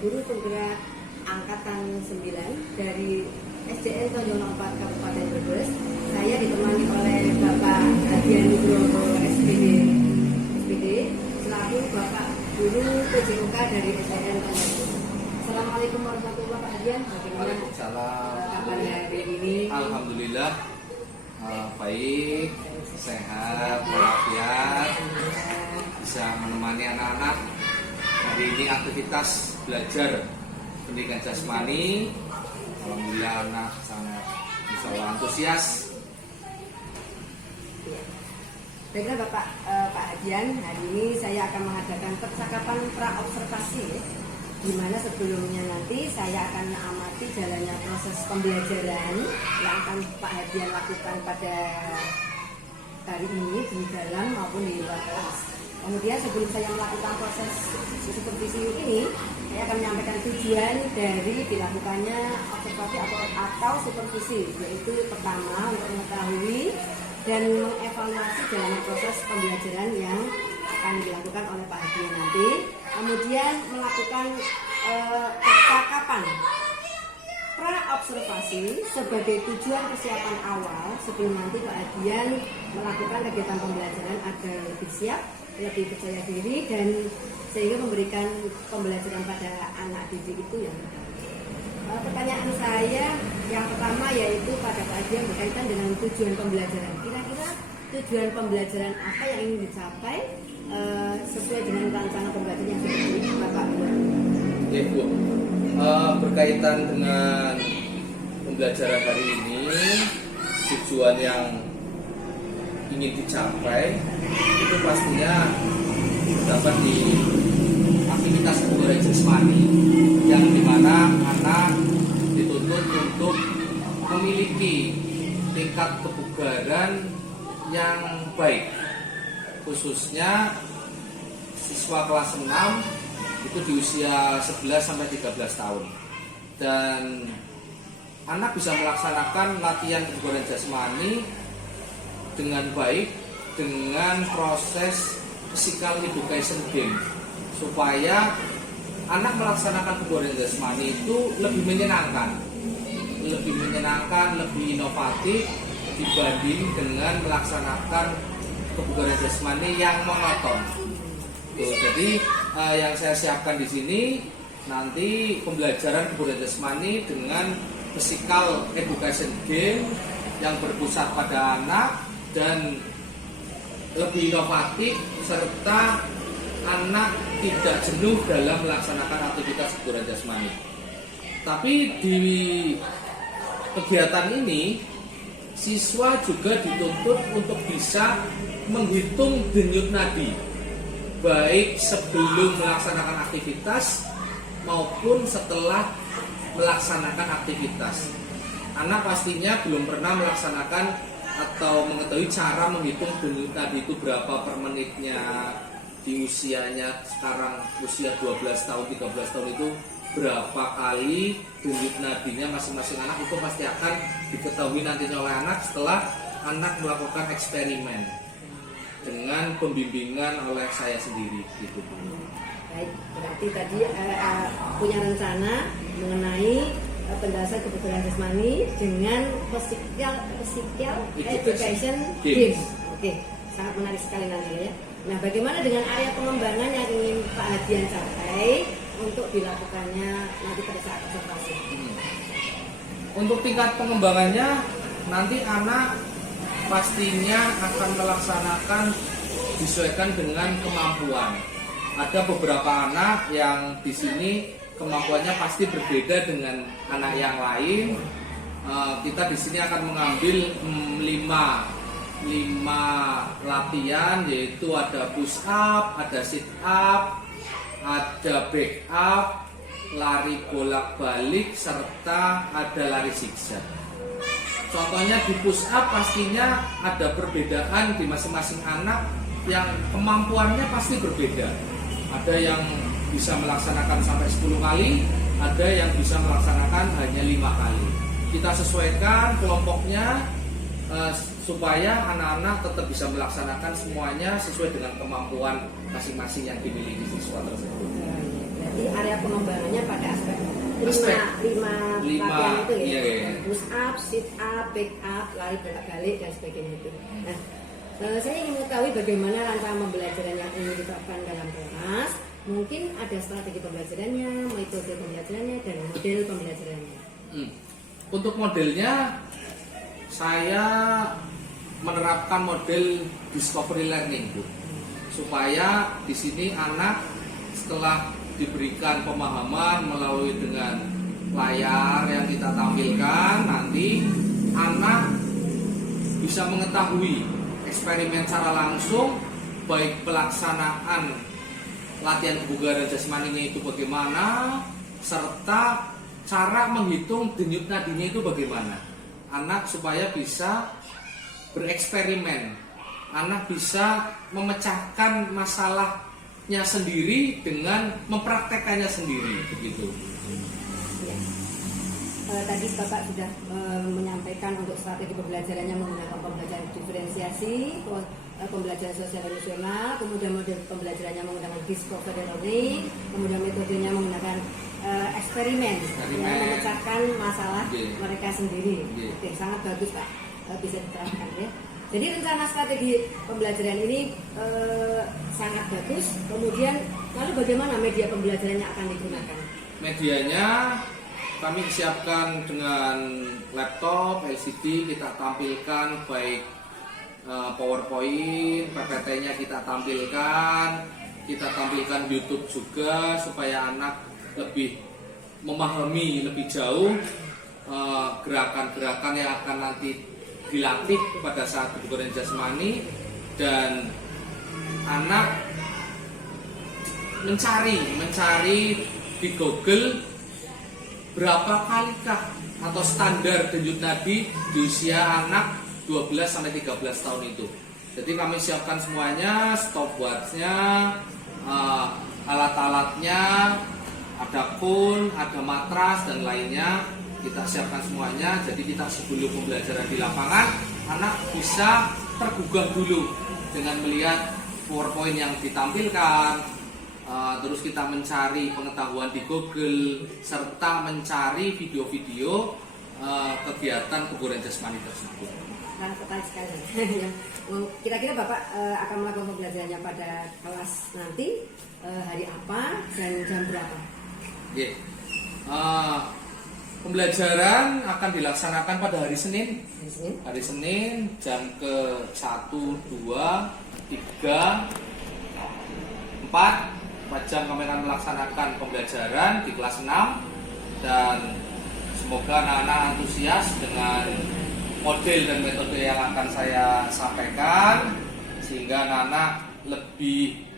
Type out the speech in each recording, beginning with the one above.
guru penggerak angkatan 9 dari SDN Tonjono 4 Kabupaten Brebes. Saya ditemani oleh Bapak Hadian Nugroho SPD selaku Bapak Guru PJOK dari SDN Tonjono. Assalamualaikum warahmatullahi wabarakatuh, Pak Hadian. Waalaikumsalam. Kabarnya hari ini? Alhamdulillah baik, sehat, walafiat, bisa menemani anak-anak. Hari ini aktivitas belajar pendidikan jasmani. Alhamdulillah anak sangat antusias. Baiklah Pak Hadian, hari ini saya akan mengadakan percakapan pra-observasi, di mana sebelumnya nanti saya akan mengamati jalannya proses pembelajaran yang akan Pak Hadian lakukan pada hari ini di dalam maupun di luar kelas. Kemudian sebelum saya melakukan proses supervisi ini, saya akan menyampaikan tujuan dari dilakukannya observasi atau supervisi, yaitu pertama untuk mengetahui dan mengevaluasi jalannya proses pembelajaran yang akan dilakukan oleh Pak Hadian nanti. Kemudian melakukan percakapan pra-observasi sebagai tujuan persiapan awal sebelum nanti Pak Hadian melakukan kegiatan pembelajaran agar lebih siap, lebih percaya diri, dan sehingga memberikan pembelajaran pada anak didik itu yang pertanyaan saya yang pertama yaitu pada Pak Hadian berkaitan dengan tujuan pembelajaran. Kira-kira tujuan pembelajaran apa yang ingin dicapai sesuai dengan rancangan pembelajaran yang sudah Bapak buat? Ya Bu, berkaitan dengan pembelajaran hari ini, tujuan yang ingin dicapai itu pastinya dapat di aktivitas kebugaran jasmani, yang dimana anak dituntut untuk memiliki tingkat kebugaran yang baik, khususnya siswa kelas 6 itu di usia 11 sampai 13 tahun, dan anak bisa melaksanakan latihan kebugaran jasmani dengan baik dengan proses physical education game, supaya anak melaksanakan kebugaran jasmani itu lebih menyenangkan, lebih inovatif dibanding dengan melaksanakan kebugaran jasmani yang monoton. Tuh, jadi yang saya siapkan di sini nanti pembelajaran kebugaran jasmani dengan physical education game yang berpusat pada anak dan lebih inovatif, serta anak tidak jenuh dalam melaksanakan aktivitas kebugaran jasmani. Tapi di kegiatan ini siswa juga dituntut untuk bisa menghitung denyut nadi, baik sebelum melaksanakan aktivitas maupun setelah melaksanakan aktivitas. Anak pastinya belum pernah melaksanakan atau mengetahui cara menghitung denyut nadi itu berapa per menitnya. Di usianya sekarang usia 12 tahun, 13 tahun itu berapa kali denyut nadinya masing-masing anak, itu pasti akan diketahui nantinya oleh anak setelah anak melakukan eksperimen dengan pembimbingan oleh saya sendiri gitu. Baik, berarti tadi punya rencana mengenai penjelasan kebugaran jasmani dengan physical education games. Oke, sangat menarik sekali nanti ya. Nah, bagaimana dengan area pengembangan yang ingin Pak Hadian capai untuk dilakukannya nanti pada saat observasi? Untuk tingkat pengembangannya nanti anak pastinya akan melaksanakan disesuaikan dengan kemampuan. Ada beberapa anak yang di sini kemampuannya pasti berbeda dengan anak yang lain. Kita di sini akan mengambil 5 latihan, yaitu ada push up, ada sit up, ada back up, lari bolak-balik, serta ada lari zigzag. Contohnya di push up pastinya ada perbedaan di masing-masing anak yang kemampuannya pasti berbeda. Ada yang bisa melaksanakan sampai 10 kali, ada yang bisa melaksanakan hanya 5 kali. Kita sesuaikan kelompoknya supaya anak-anak tetap bisa melaksanakan semuanya sesuai dengan kemampuan masing-masing yang dimiliki siswa tersebut. Jadi area pengembangannya pada aspek Aspek. lima latihan itu ya. Iya, iya. Push up, sit up, back up, lari bolak-balik dan sebagainya itu. Nah, saya ingin mengetahui bagaimana rancangan pembelajaran yang ingin diterapkan dalam kelas. Mungkin ada strategi pembelajarannya, metode pembelajarannya, dan model pembelajarannya. Untuk modelnya, saya menerapkan model discovery learning, Bu. Supaya di sini anak setelah diberikan pemahaman melalui dengan layar yang kita tampilkan, nanti anak bisa mengetahui eksperimen secara langsung, baik pelaksanaan latihan kebugaran jasmaninya itu bagaimana, serta cara menghitung denyut nadinya itu bagaimana. Anak supaya bisa bereksperimen, anak bisa memecahkan masalahnya sendiri dengan mempraktekannya sendiri, begitu. Ya. Tadi Bapak sudah menyampaikan untuk strategi pembelajarannya menggunakan pembelajaran diferensiasi, pembelajaran sosial emosional, kemudian model pembelajarannya menggunakan discovery learning, kemudian metodenya menggunakan eksperimen. Ya, memecahkan masalah mereka sendiri. Oke, sangat bagus Pak, bisa diterapkan ya. Jadi rencana strategi pembelajaran ini sangat bagus. Kemudian lalu bagaimana media pembelajarannya akan digunakan? Medianya kami siapkan dengan laptop, LCD, kita tampilkan baik PowerPoint, PPT-nya kita tampilkan YouTube juga supaya anak lebih memahami lebih jauh gerakan-gerakan yang akan nanti dilatih pada saat kebugaran jasmani, dan anak mencari di Google berapa kalikah atau standar denyut nadi di usia anak 12-13 tahun itu. Jadi kami siapkan semuanya, stopwatch-nya, alat-alatnya, ada kun, ada matras dan lainnya. Kita siapkan semuanya. Jadi kita sebelum pembelajaran di lapangan, anak bisa tergugah dulu dengan melihat PowerPoint yang ditampilkan. Terus kita mencari pengetahuan di Google serta mencari video-video kegiatan kebugaran jasmani tersebut. Sangat tertarik sekali. Kira-kira Bapak akan melakukan pembelajarannya pada kelas nanti hari apa dan jam berapa? Yeah. Pembelajaran akan dilaksanakan pada hari Senin. Hari Senin jam ke 1, 2, 3, 4 jam kami akan melaksanakan pembelajaran di kelas 6, dan semoga anak-anak antusias dengan model dan metode yang akan saya sampaikan sehingga anak-anak lebih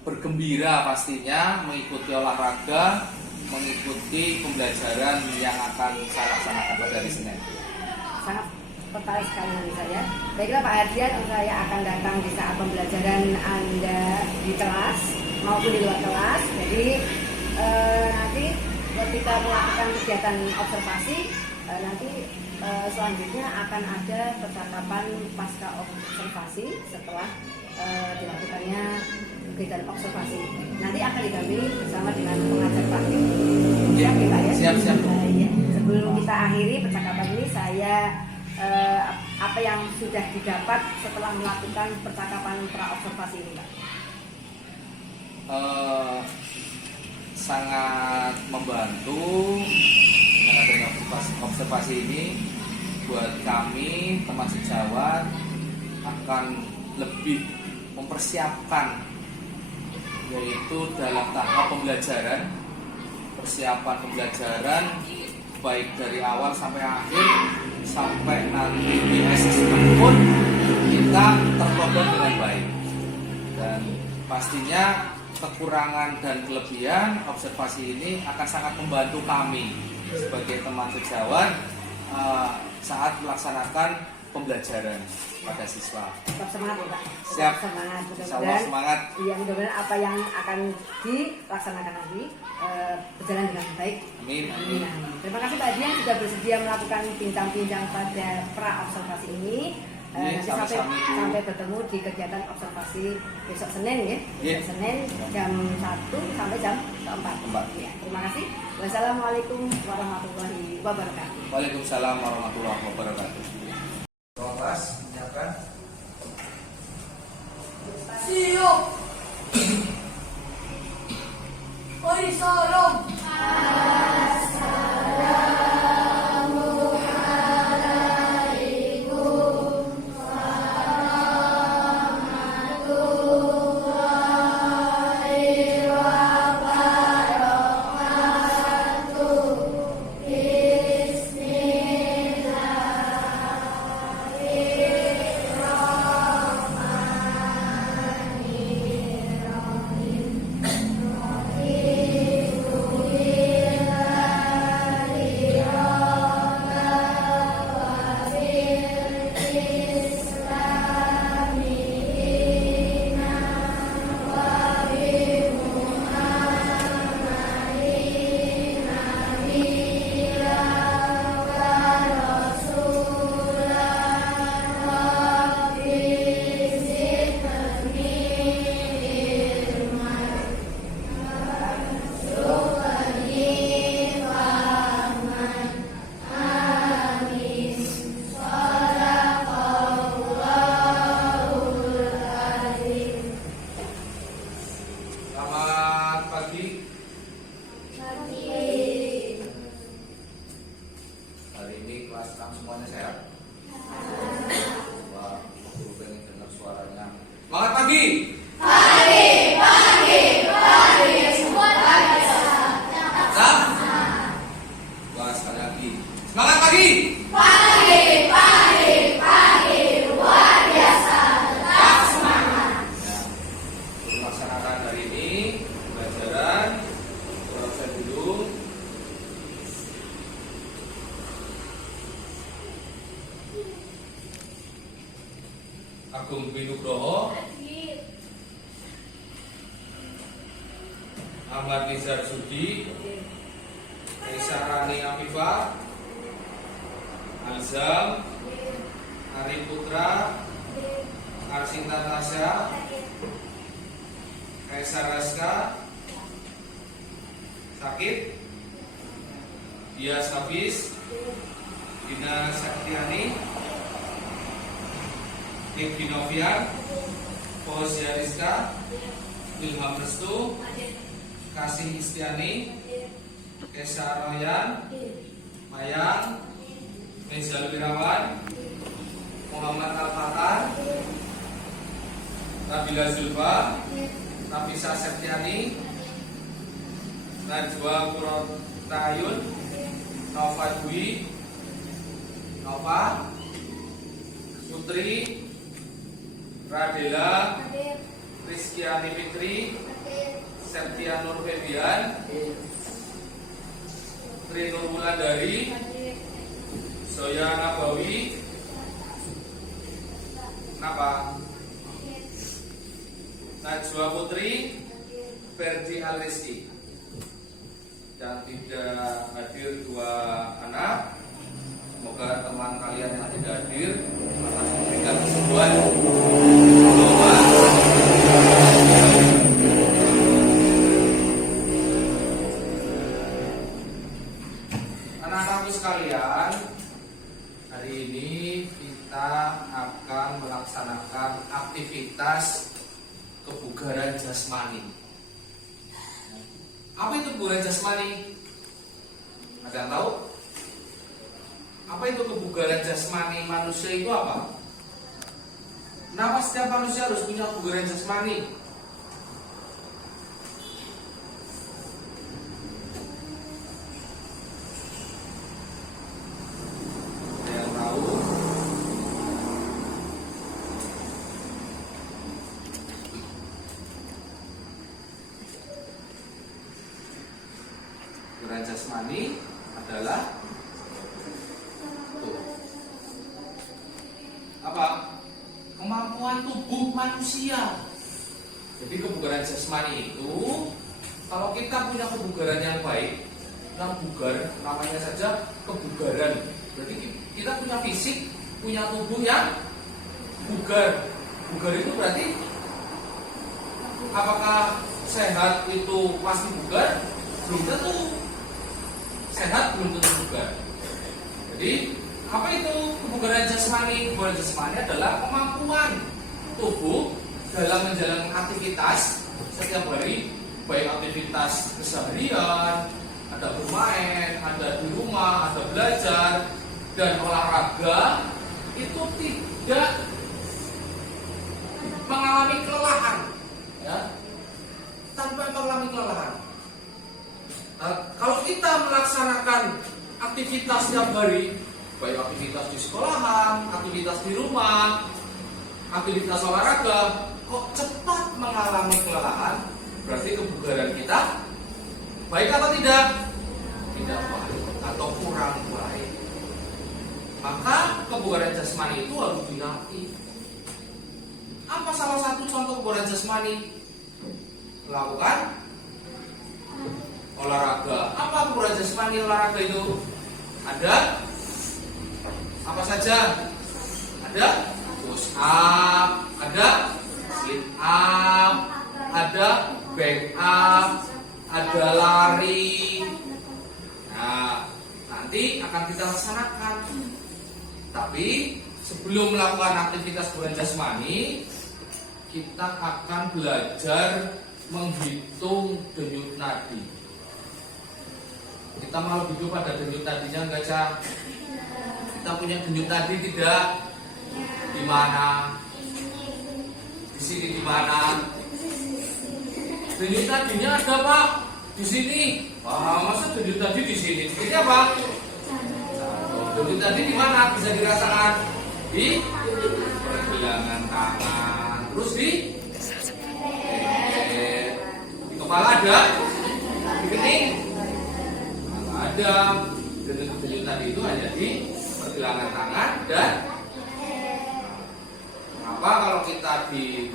bergembira pastinya mengikuti olahraga, mengikuti pembelajaran yang akan saya laksanakan pada hari Senin. Sangat tertarik sekali dengan saya. Baiklah Pak Ardian, saya akan datang di saat pembelajaran Anda di kelas maupun di luar kelas. Jadi nanti ketika melakukan kegiatan observasi, nanti selanjutnya akan ada percakapan pasca observasi setelah dilakukannya kegiatan observasi. Nanti akan didampingi bersama dengan pengajar praktik. Siap ya Pak ya? Siap. Ya. Sebelum kita akhiri percakapan ini, saya apa yang sudah didapat setelah melakukan percakapan pra-observasi ini Pak? Sangat membantu dengan adanya observasi ini. Buat kami teman sejawat akan lebih mempersiapkan, yaitu dalam tahap pembelajaran, persiapan pembelajaran baik dari awal sampai akhir, sampai nanti di assessment pun kita terprogram dengan baik. Dan pastinya kekurangan dan kelebihan observasi ini akan sangat membantu kami sebagai teman sejawat saat melaksanakan pembelajaran pada siswa. Tetap semangat ya Pak. Siap. Semangat. Mudah-mudahan semangat. Iya, mudah-mudahan apa yang akan dilaksanakan nanti berjalan dengan baik. Amin. Terima kasih Pak Dian sudah bersedia melakukan bincang-bincang pada pra observasi ini. Nanti sami-sami dulu. sampai bertemu di kegiatan observasi besok Senin ya. Iya. Besok Senin jam 1 sampai jam 4. Ya, terima kasih. Wassalamualaikum warahmatullahi wabarakatuh. Waalaikumsalam warahmatullahi wabarakatuh. Kelas menyiapkan. Siap. Oi, salam. Selamat pagi. Hari ini kelas 6 semuanya sehat? Wah, aku pengen dengar suaranya. Selamat pagi. Nah, wah, sekali lagi. Semangat pagi. Ya, untuk melaksanakan hari ini pembelajaran proses dulu. Agung Binugroho, Ahmad Nizar Sudi, Rani Afifah, Alzam, Ari Putra, Arsinta Tasya, Kaisar Raska, Sakit, Dias Hafiz, Dina Saktiani, Niki Novian, Fauziah Rizka, Ilham Restu, Kasih Istiani, Kesa Royan, Mayang, Mezal Wirawan, Muhammad Al-Fatah, Nabila Zulfa, Nafisa Septiani, Najwa Purotayun, Nova Dwi, Nova, Putri, Radela, Rizkyani Fitri, Septia Nur Febian, Tri Nur Wulandari, Zoya Nabawi, Napa, Najwa Putri, Ferdi Al-Rizki. Dan tidak hadir 2 anak. Semoga teman kalian yang tidak hadir akan memberikan kesembuhan. Doa. Anak-anakku sekalian, hari ini kita akan melaksanakan aktivitas kebugaran jasmani. Apa itu kebugaran jasmani? Ada yang tahu? Apa itu kebugaran jasmani manusia itu apa? Kenapa setiap manusia harus punya kebugaran jasmani? Ada yang tahu? Kebugaran jasmani adalah apa? Kemampuan tubuh manusia. Jadi kebugaran jasmani itu, kalau kita punya kebugaran yang baik, yang bugar, namanya saja kebugaran. Berarti kita punya fisik, punya tubuh yang bugar. Bugar itu berarti apakah sehat itu pasti bugar? Belum tentu. Sehat belum tentu bugar. Jadi apa itu kebugaran jasmani? Kebugaran jasmani adalah kemampuan tubuh dalam menjalankan aktivitas setiap hari, baik aktivitas keseharian, ada bermain, ada di rumah, ada belajar, dan olahraga itu tidak mengalami kelelahan, ya, tanpa mengalami kelelahan. Kalau kita melaksanakan aktivitas setiap hari, baik aktivitas di sekolahan, aktivitas di rumah, aktivitas olahraga, kok cepat mengalami kelelahan, berarti kebugaran kita baik atau tidak? Tidak baik atau kurang baik. Maka kebugaran jasmani itu harus dilatih. Apa salah satu contoh kebugaran jasmani? Melakukan olahraga. Apa kebugaran jasmani olahraga itu? Ada apa saja? Ada push up, ada sit up, ada back up, ada lari. Nah, nanti akan kita laksanakan. Tapi sebelum melakukan aktivitas kebugaran jasmani, kita akan belajar menghitung denyut nadi. Kita mau lebih pada denyut nadinya enggak, Cak? Kita punya denyut nadi tidak? Di mana? Di sini di mana? Denyut nadinya ada, Pak. Di sini. Wah, masa denyut nadi di sini? Ini apa? Denyut nadi di mana? Bisa dirasakan di pergelangan tangan. Terus di kepala ada? Di kening? Ada. Denyut nadi itu hanya di pergelangan tangan dan apa kalau kita di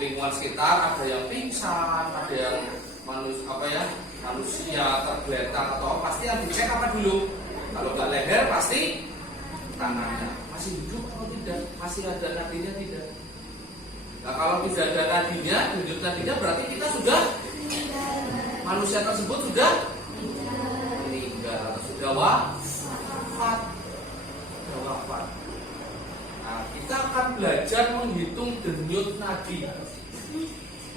lingkungan sekitar ada yang pingsan, ada yang manusia tergeletak atau pasti yang dicek apa dulu? Kalau nggak leher pasti tangannya masih hidup atau tidak, masih ada nadinya tidak. Nah kalau tidak ada nadinya, denyut nadinya berarti kita sudah manusia tersebut sudah meninggal atau sudah wafat. Nah, kita akan belajar menghitung denyut nadi.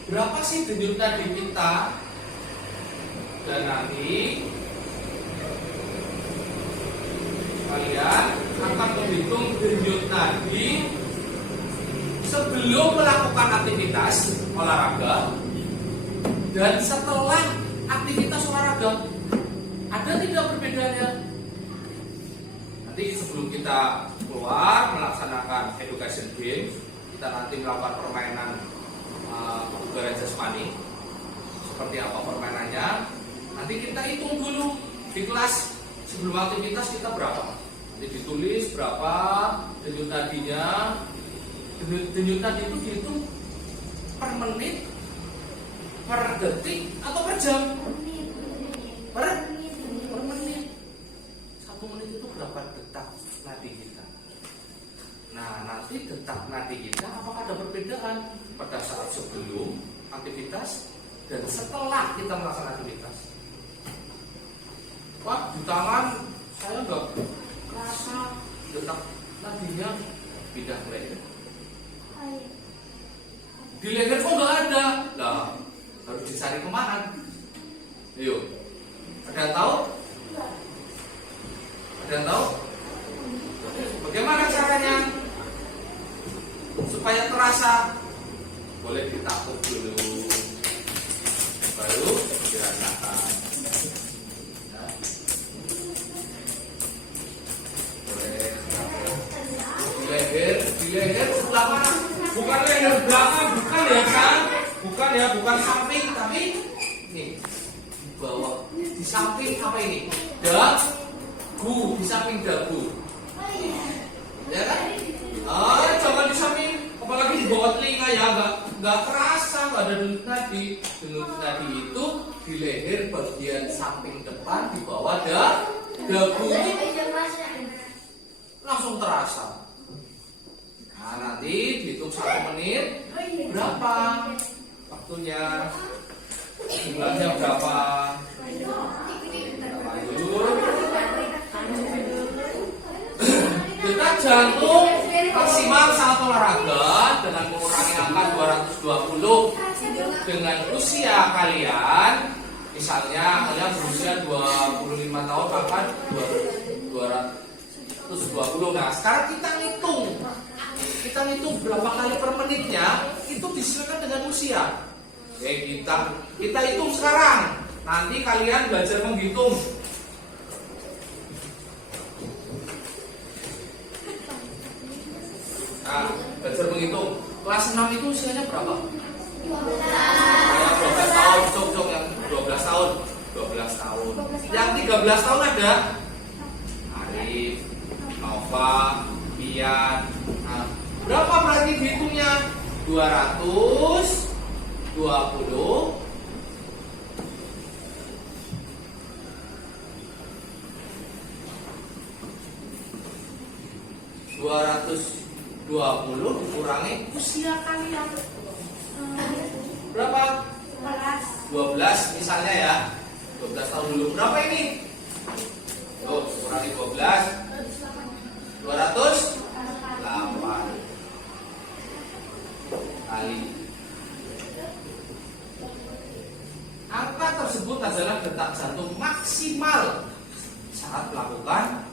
Berapa sih denyut nadi kita? Dan nanti kalian akan menghitung denyut nadi sebelum melakukan aktivitas olahraga dan setelah aktivitas olahraga. Ada tidak perbedaannya? Nanti sebelum kita keluar melaksanakan education game, kita nanti melakukan permainan kebugaran jasmani. Seperti apa permainannya? Nanti kita hitung dulu di kelas sebelum aktivitas kita berapa. Nanti ditulis berapa denyut nadinya. Denyut nadi itu dihitung per menit, per detik, atau per jam? Per menit. 1 menit itu berapa detak nadi kita? Nah, nanti detak nadi kita apakah ada perbedaan pada saat sebelum aktivitas dan setelah kita melaksanakan aktivitas? Pak, di tangan saya nggak rasa detak nadinya, pindah ke leher. Di leher kok nggak ada? Lah, harus dicari kemana? Ayo, ada yang tahu? Ada yang tahu? Bagaimana caranya supaya terasa? Boleh ditakuk dulu, baru dirasakan. Nah, boleh di leher sebelah mana? Bukan leher belakang, bukan ya kan? Bukan samping, tapi nih di bawah, di samping apa ini? Dagu, di samping dagu. Ya kan? Jangan di samping, apalagi di bawah telinga ya, nggak terasa, nggak ada denyut nadi. Denyut nadi itu di leher bagian samping depan di bawah dagu itu langsung terasa. Nah, nanti dihitung 1 menit berapa waktunya, jumlahnya berapa. Detak jantung maksimal saat olahraga dengan mengurangi angka 220 dengan usia kalian. Misalnya kalian berusia 25 tahun bahkan 220. Nah, sekarang kita ngitung berapa kali per menitnya, itu disesuaikan dengan usia. Oke, kita hitung sekarang. Nanti kalian belajar menghitung. Nah, belajar menghitung. Kelas 6 itu usianya berapa? 12 tahun, cok yang 12 tahun. 12 tahun. Yang 13 tahun ada Arif, Nova, Bian. Nah, berapa berarti dihitungnya? 220 dikurangi usia kalian. Berapa? 12 misalnya ya. 12 tahun dulu. Berapa ini? Tuh, kurangi 12. 208 kali. Angka tersebut adalah detak jantung maksimal saat melakukan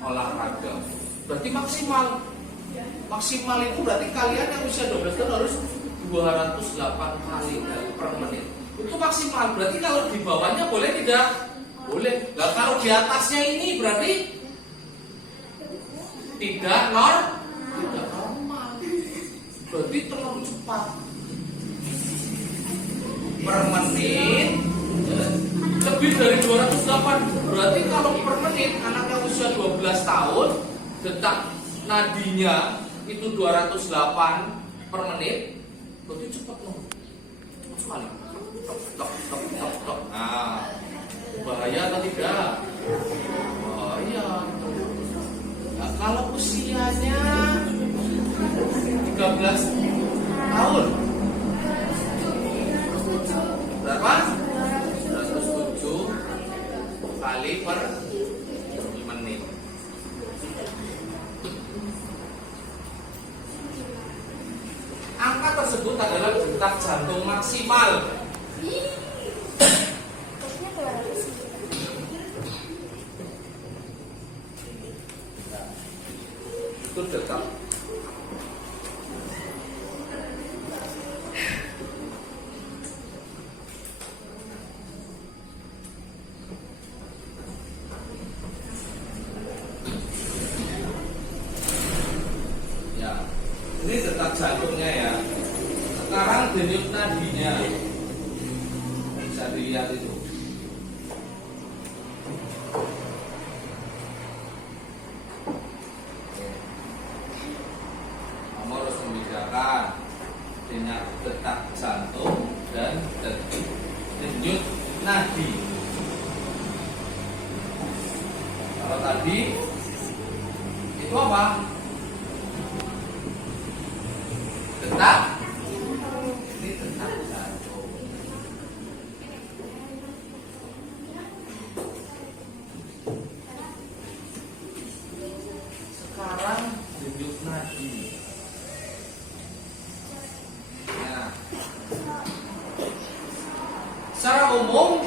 olahraga. Berarti maksimal itu berarti kalian yang usia 12 tahun harus 208 kali per menit. Itu maksimal. Berarti kalau di bawahnya boleh tidak? Boleh. Nah, kalau di atasnya ini berarti tidak normal. Berarti terlalu cepat. Per menit lebih dari 208. Berarti kalau per menit anak yang usia 12 tahun detak nadinya itu 208 per menit, berarti cepat loh. Cepat sekali. Tok. Nah, bahaya atau tidak? Bahaya. Nah, kalau usianya 13 tahun berapa? 207 kali per menit. Angka tersebut adalah detak jantung maksimal. Itu detak. Ini detak jantungnya ya. Sekarang denyut nadinya bisa dilihat itu. Kamu harus membedakan detak jantung dan denyut nadi. Kalau tadi itu apa? Detak, ini detak jantung. Sekarang denyut nadi. Nah, secara umum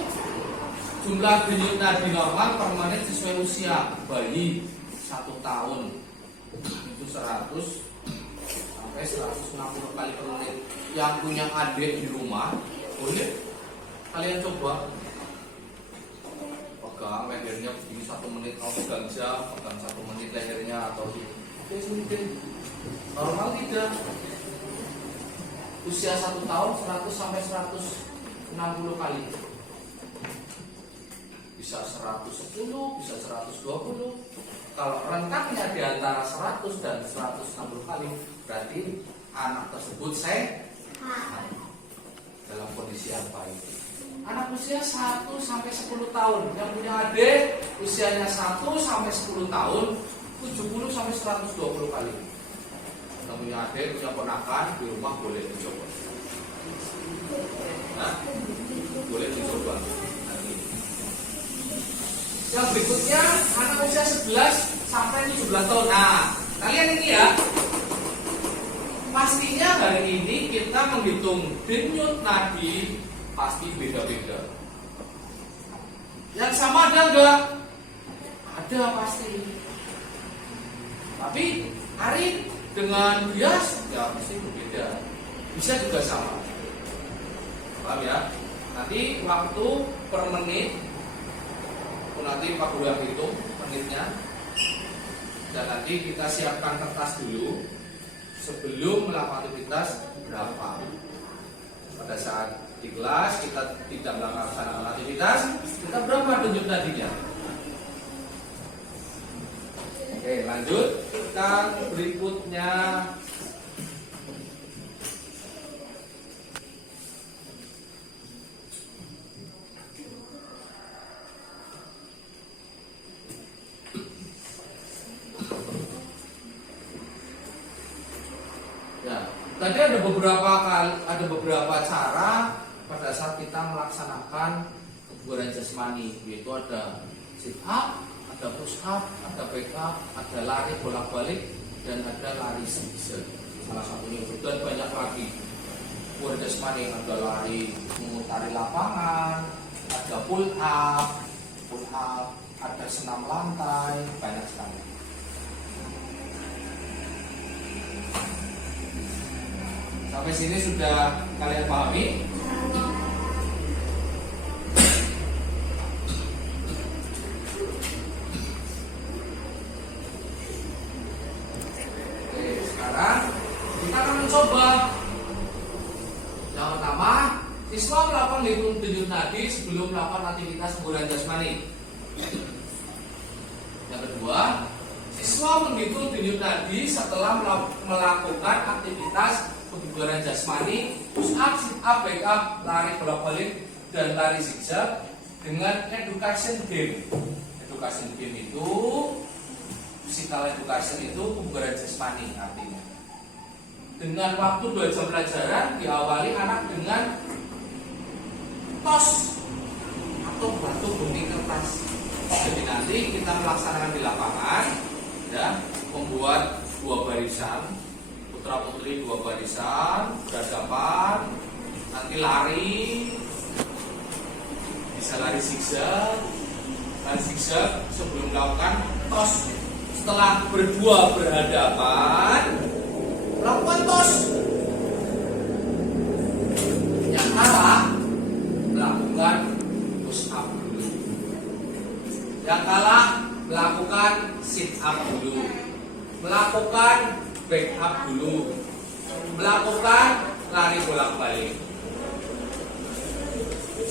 jumlah denyut nadi normal per menit sesuai usia. Bayi 1 tahun itu 100 sampai 160 kali per menit. Yang punya adik di rumah boleh kalian coba pegang lehernya begini 1 menit, kalau pegang jam pegang 1 menit lehernya atau sedikit. Normal tidak? Usia 1 tahun 100 sampai 160 kali. Bisa 110, bisa 120. Kalau rentangnya di antara 100 dan 160 kali, berarti anak tersebut sehat dalam kondisi yang baik. Anak usia 1 sampai 10 tahun yang punya adik usianya 1 sampai 10 tahun 70 sampai 120 kali. Atau punya adik, punya ponakan di rumah boleh dicoba. Nah, boleh dicoba. Yang berikutnya anak usia 11 sampai 17 tahun. Nah, kalian ini ya, pastinya hari ini kita menghitung denyut nadi pasti beda-beda. Yang sama ada enggak? Ada pasti. Tapi Arif dengan Bias ya pasti berbeda. Bisa juga sama. Paham ya? Nanti waktu per menit, nanti Pak Guru yang hitung menitnya. Dan nanti kita siapkan kertas dulu sebelum melakukan aktivitas berapa. Pada saat di kelas kita tidak melaksanakan aktivitas, kita berapa denyut nadinya? Oke, lanjut. Kita berikutnya. Ya, tadi ada beberapa cara pada saat kita melaksanakan kebugaran jasmani, yaitu ada sit up, ada push up, ada back up, ada lari bolak-balik, dan ada lari zigzag. Salah satunya itu, dan banyak lagi. Kebugaran jasmani ada lari memutari lapangan, ada pull up, ada senam lantai, banyak sekali. Sampai sini sudah kalian pahami? Oke, sekarang kita akan mencoba. Yang pertama, siswa melakukan hitung denyut nadi sebelum melakukan aktivitas kebugaran jasmani. Yang kedua, siswa menghitung denyut nadi setelah melakukan aktivitas kebugaran jasmani, push up, sit up, back up, lari bolak-balik, dan lari zigzag dengan education game. Education game itu, physical education itu kebugaran jasmani artinya. Dengan waktu 2 jam pelajaran diawali anak dengan tos atau batu gunting kertas. Jadi nanti kita melaksanakan di lapangan, ya, membuat 2 barisan. Putra putri 2 barisan berhadapan, nanti lari, bisa lari zigzag sebelum melakukan tos. Setelah berdua berhadapan, lakukan tos. Yang kalah melakukan push up dulu, yang kalah melakukan sit up dulu, melakukan back up dulu, melakukan lari bolak-balik.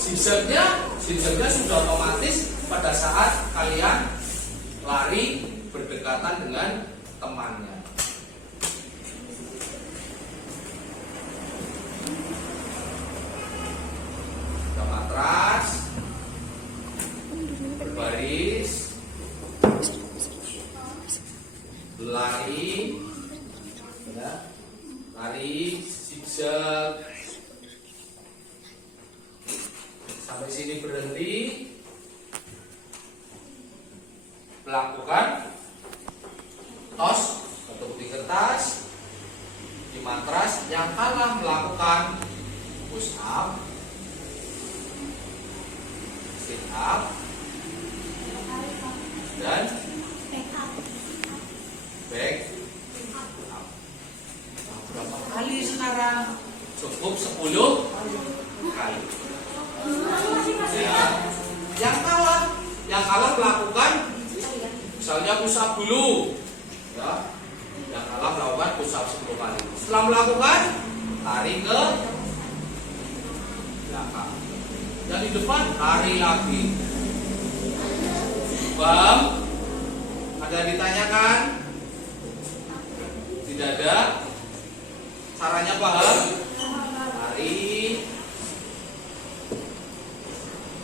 Zigzagnya sudah otomatis pada saat kalian lari berdekatan dengan temannya. Kita matras, berbaris, lari. Ya, lari zigzag sampai sini berhenti, melakukan tos untuk di kertas, di matras. Yang kalah melakukan push up, sit up, dan back. Berapa kali sekarang? Cukup 10 kali. Ya. Yang kalah melakukan misalnya push up dulu. Ya. Yang kalah melakukan push up 10 kali. Setelah melakukan, lari ke belakang. Dan di depan lari lagi. Bang, ada yang ditanyakan? Tidak ada. Caranya paham? Lari,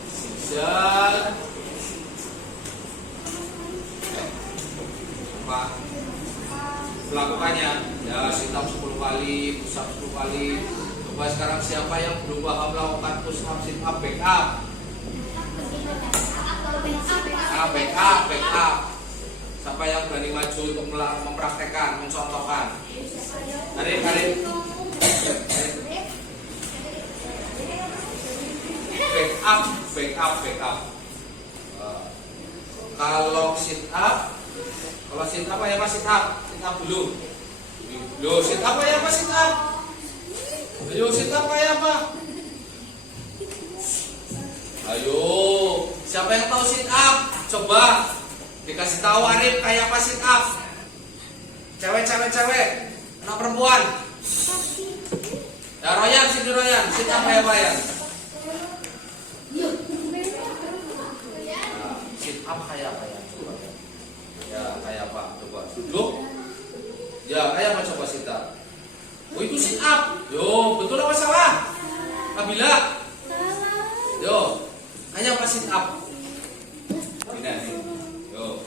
zigzag, apa? Melakukannya ya, sit push up 10 kali. Coba sekarang siapa yang belum paham melakukan push up, sit up, back up? Back up. Siapa yang berani maju untuk mempraktekkan, mencontohkan? Arif. Back up. Kalau sit up ya Pak, sit up dulu. Loh, sit up ya Pak, sit up. Ayo sit up ya Pak. Ayo, siapa yang tahu sit up? Coba dikasih tahu Arif kayak apa sit up. Cewek, anak perempuan. Ya Royan, sini Royan, sit up ya Pak ya. Sit up kayak apa ya? Coba. Ya kayak apa? Coba duduk. Ya kayak apa coba sit up? Oh itu sit up. Yo, betul apa salah? Kabila. Yo, kayak apa sit up? Ini. Yo.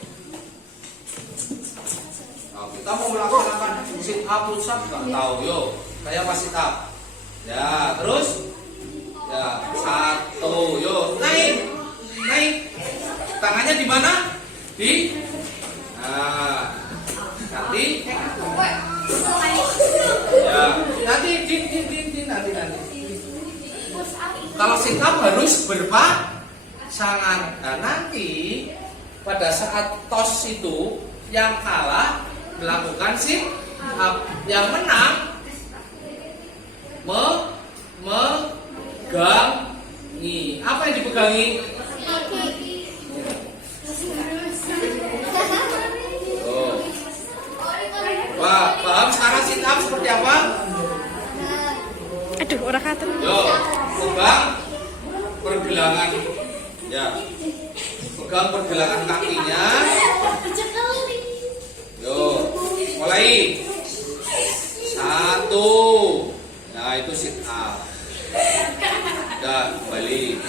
Nah, kita mau melaksanakan sit up, push up nggak tahu. Yo, kayak apa sit up? Ya, terus. Ya, 1. Yo, naik. Tangannya di mana? Nah, nanti. Ya, nanti. Kalau sit up harus berpasangan. Nah, nanti pada saat tos itu yang kalah melakukan sit up, yang menang megangi. Apa yang dipegangi? Oh. Wah, paham sekarang sit up seperti apa? Aduh, orang kata. Yo, pegang pergelangan. Ya. Pegang pergelangan kakinya. Yo, mulai. 1. Nah, itu sit up. Dan balik.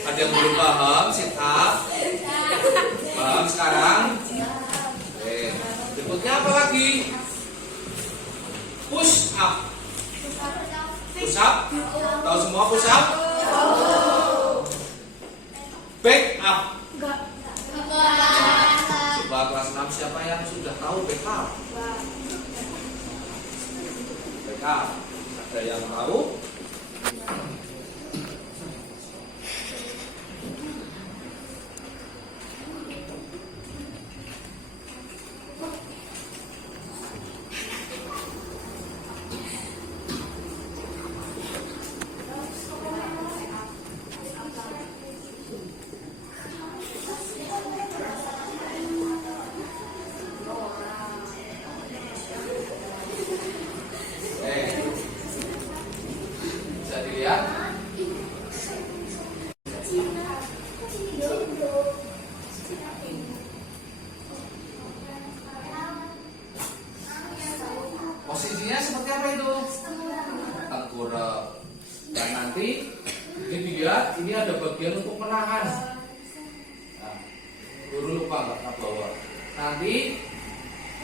Ada yang belum paham sit up? Paham sekarang? Oke. Berikutnya apa lagi? Push up. Push up? Tahu semua push up? Back up. Coba kelas 6 siapa yang sudah tahu back up? Back up. Ada yang tahu? Bisa dilihat? Posisinya seperti apa itu? Tengkurap. Dan nanti ini dilihat, ini ada bagian untuk menahan. Nah, guru lupa nggak bawa. Nanti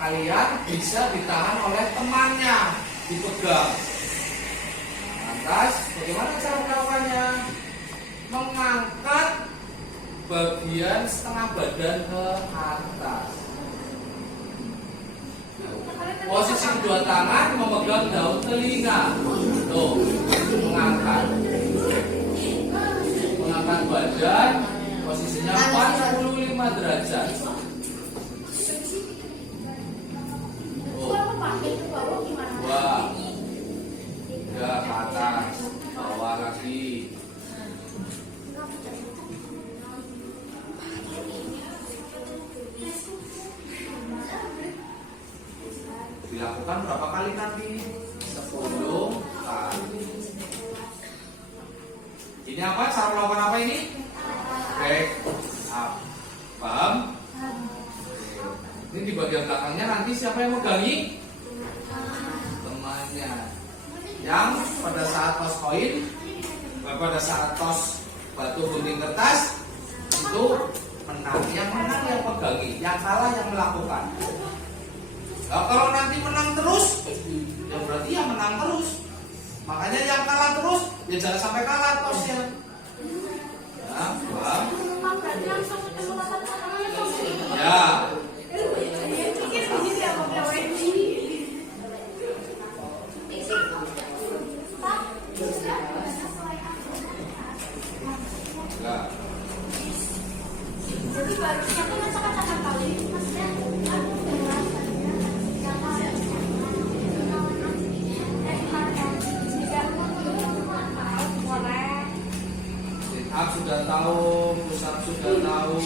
kalian bisa ditahan oleh temannya, dipegang. Lantas, bagaimana cara melakukannya? Mengangkat bagian setengah badan ke atas. Posisi kedua tangan memegang daun telinga. Tuh, mengangkat badan, posisinya 45 derajat. Dua, tiga ke atas, bawah lagi. Dilakukan berapa kali nanti? 10 kali. Ini apa? Cara melakukan apa ini? Back up. Paham? Ini di bagian belakangnya nanti siapa yang megangi? Temannya. Yang pada saat tos koin, pada saat tos batu gunting kertas itu menang. Yang menang yang pegangi, yang kalah yang melakukan. Nah, kalau nanti menang terus, ya berarti ya menang terus. Makanya yang kalah terus, ya jangan sampai kalah tosnya. Ya, paham? Ya. Ya. Jadi baru siapa yang kata-kata paling maksudnya Sit up sudah tahu, push up sudah tahu.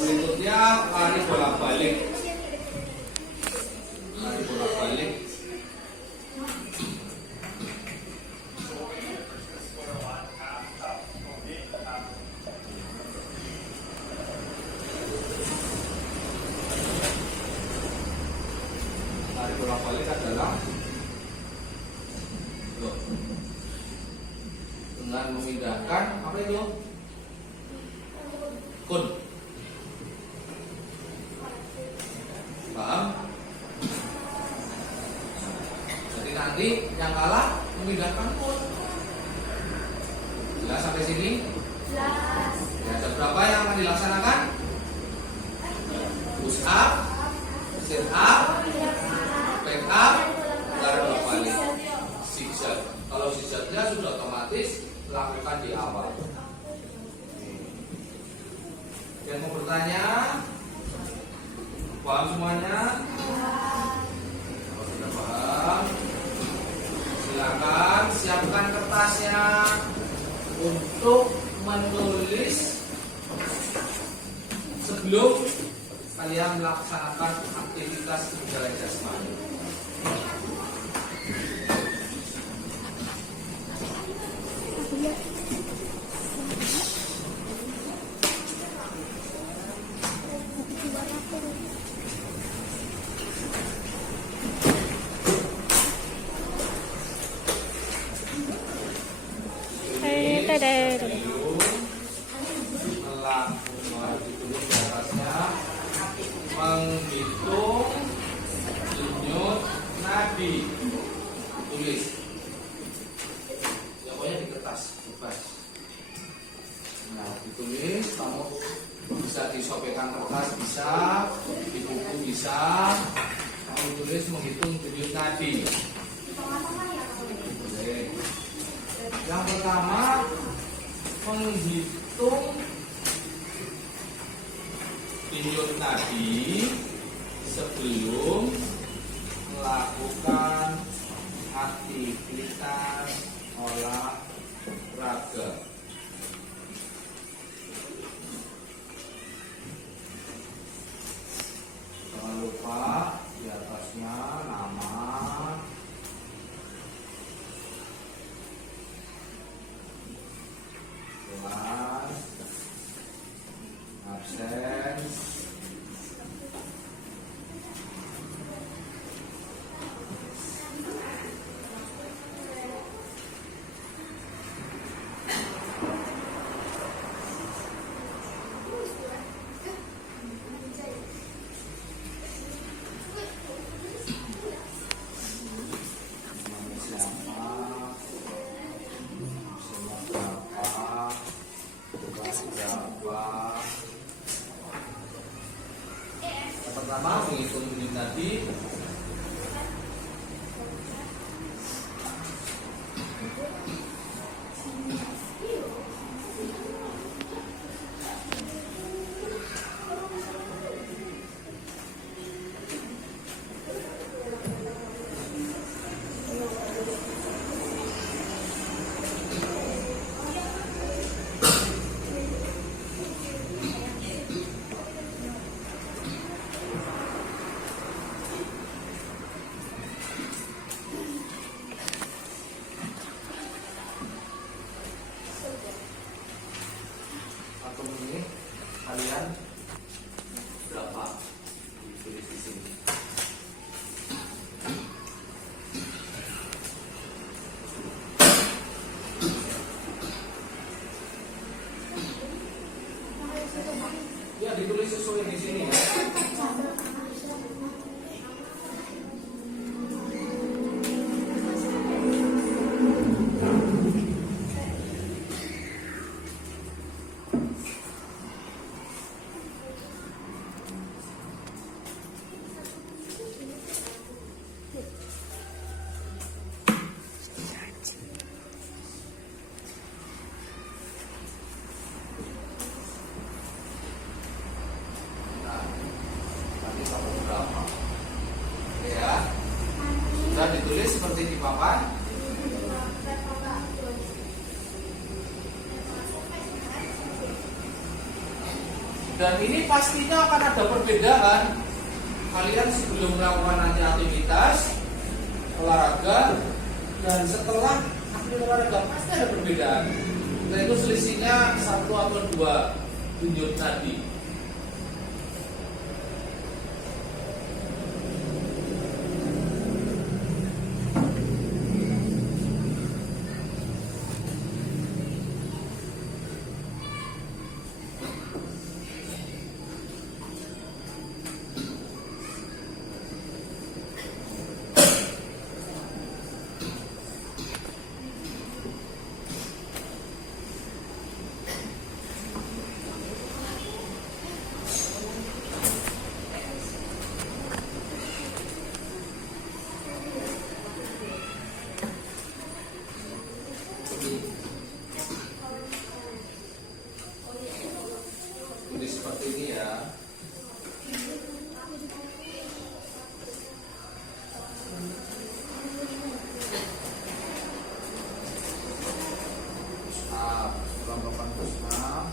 Berikutnya lari bolak-balik. Lari bolak-balik. Lari bolak-balik adalah tuh, dengan memindahkan apa itu? Kun. Paham? Jadi nanti yang kalah memindahkan kun. Jelas sampai sini? jelas. Ya, ada berapa yang akan dilaksanakan? Push up, sit up, back up, lari bolak-balik. Zigzag. Kalau zigzagnya sudah otomatis lakukan di awal. Yang mau bertanya? Paham semuanya? Kalau sudah paham, silakan siapkan kertasnya untuk menulis sebelum kalian melaksanakan aktivitas pencarian jasmani. Menghitung denyut nadi. Tulis. Ya pokoknya di kertas, bebas. Nah, ditulis, kamu bisa disobekkan kertas, bisa di buku, bisa. Kamu tulis menghitung denyut nadi. Oke. Yang pertama, menghitung denyut nadi sebelum melakukan aktivitas olahraga. Jangan lupa di atasnya nama, kelas, absen, pertama menghitung denyut nadi. kalian berapa? Ditulis di sini. Ya, ditulis sesuai di sini ya. Nah, nanti kamu berapa? Ya, sudah ditulis seperti di papan. Dan ini pastinya akan ada perbedaan. Kalian sebelum melakukan nanti aktivitas olahraga dan setelah aktivitas olahraga pasti ada perbedaan. Yaitu selisihnya 1 atau 2 denyut nadi. Jadi seperti ini ya. Nah, kelompok pusat.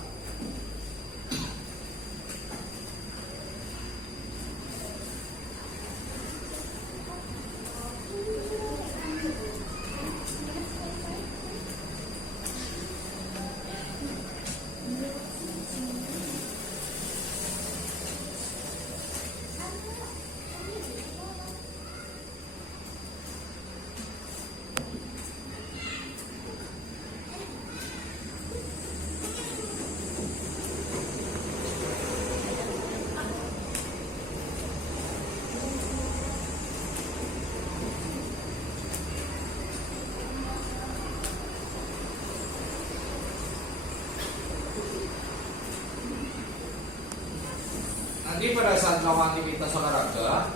Nanti pada saat melakukan aktivitas olahraga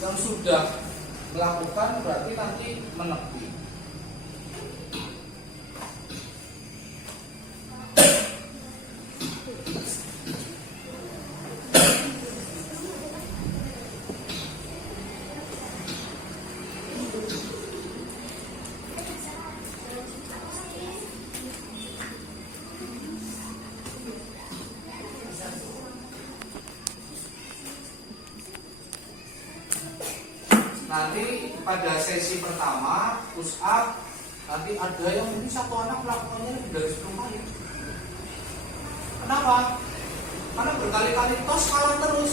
yang sudah melakukan berarti nanti menepi. Nanti pada sesi pertama push up, nanti ada yang mungkin satu anak melakukannya lebih dari 10 kali. Kenapa? Karena berkali-kali tos kalah terus,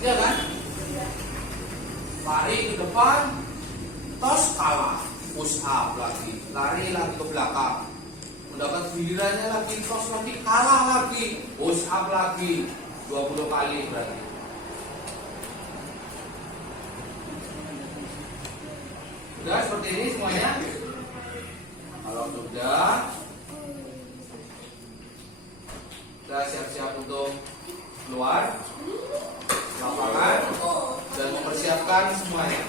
ya kan? Lari ke depan, tos kalah, push up lagi, lari lagi ke belakang, mendapat gilirannya lagi, tos lagi, kalah lagi, push up lagi, 20 kali berarti. Sudah seperti ini semuanya. Kalau sudah, kita siap-siap untuk keluar lapangan dan mempersiapkan semuanya.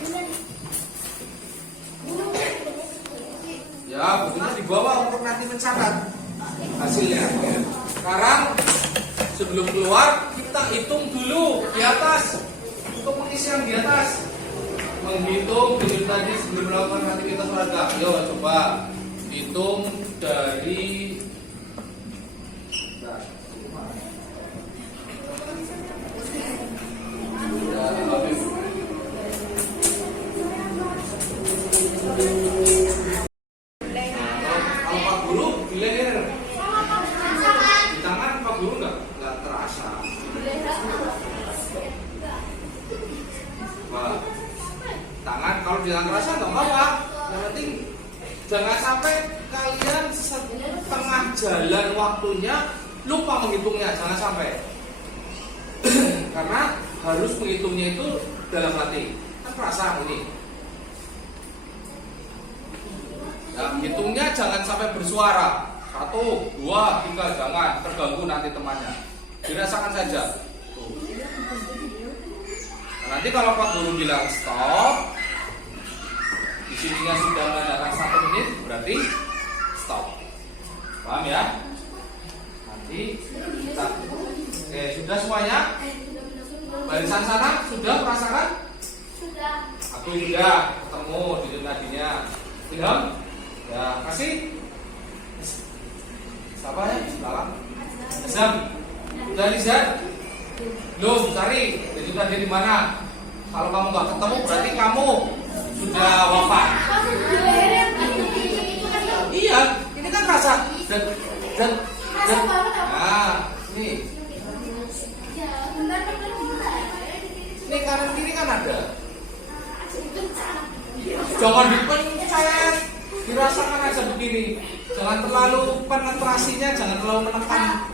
Ya, bukunya dibawa untuk nanti mencatat hasilnya. Sekarang sebelum keluar kita hitung dulu di atas untuk mengisi yang di atas. Menghitung denyut tadi sebelum melakukan aktivitas olahraga. Yo, coba hitung dari kalau Pak Guru bilang di tangan Pak Guru Jangan sampai kalian setengah jalan waktunya lupa menghitungnya, jangan sampai. Karena harus menghitungnya itu dalam hati. Kan perasaan ini. Nah, hitungnya jangan sampai bersuara. 1, 2, 3, jangan terganggu nanti temannya. Dirasakan saja. Tuh. Nah, nanti kalau Pak Guru bilang stop, di sininya sudah menandakan 1 menit, berarti stop. Paham ya? Nanti kita, sudah semuanya? Barisan sana sudah merasakan? Sudah. Aku juga ketemu di nadinya. Ilham? Ya, kasih. Siapa ya? Belakang. Azam. Udah Lizan? Belum, cari. Jadi tadi di mana? Kalau kamu nggak ketemu, berarti kamu sudah wafat. Iya, ini kan rasa dan nah, ini kanan kiri kan ada. Jangan dipencet, dirasakan aja begini. Jangan terlalu penetrasinya, jangan terlalu menekan.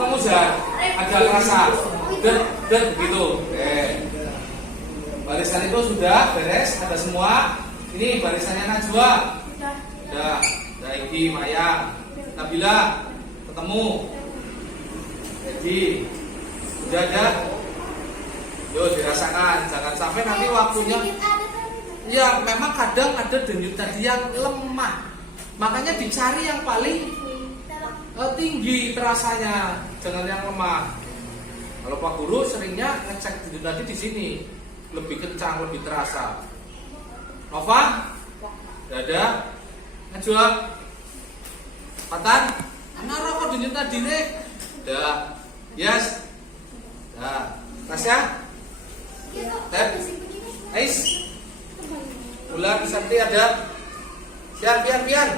Kamu jangan ada rasa dan begitu. Oke. Barisan itu sudah beres, ada semua. Ini barisannya Najwa. Sudah. Daiki, Maya, Nabila, ketemu. Jadi sudah ada. Yuk dirasakan, jangan sampai nanti waktunya. Ya memang kadang ada denyut tadi yang lemah. Makanya dicari yang paling tinggi terasanya, jangan yang lemah. Kalau Pak Guru seringnya ngecek denyut tadi di sini, lebih kencang, lebih terasa. Nova, Dada, Najwa, Patan, anak rokok denyut tadi nih. Dah, yes, dah, Tasya, Tep, Ais, Bulan, Santi ada. Biar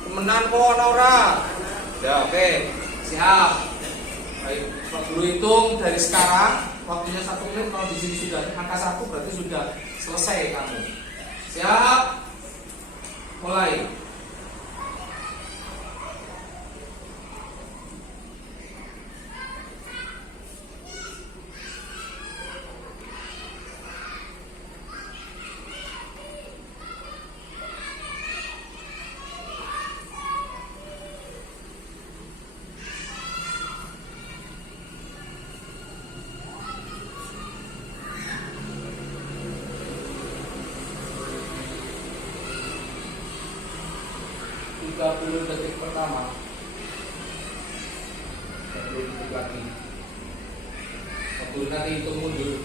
temenan kok Nora. Ya oke, siap. Baik, Pak Guru hitung dari sekarang. Waktunya 1 menit. Kalau di sini sudah angka 1 berarti sudah selesai kamu. Siap. Mulai. Detik pertama. 30 detik lagi. Waktu nanti hitung mundur.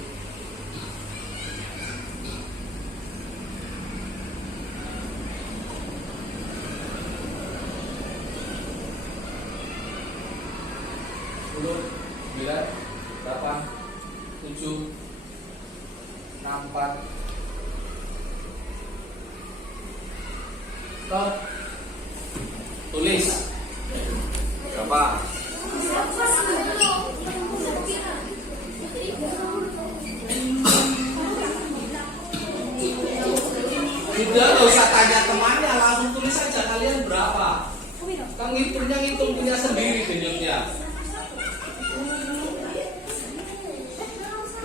Sepuluh, 9, 8, 7, 6, 4. Stop. Tulis berapa? Tidak usah tanya temannya, langsung tulis saja kalian berapa. Kang ngitung punya sendiri denyutnya.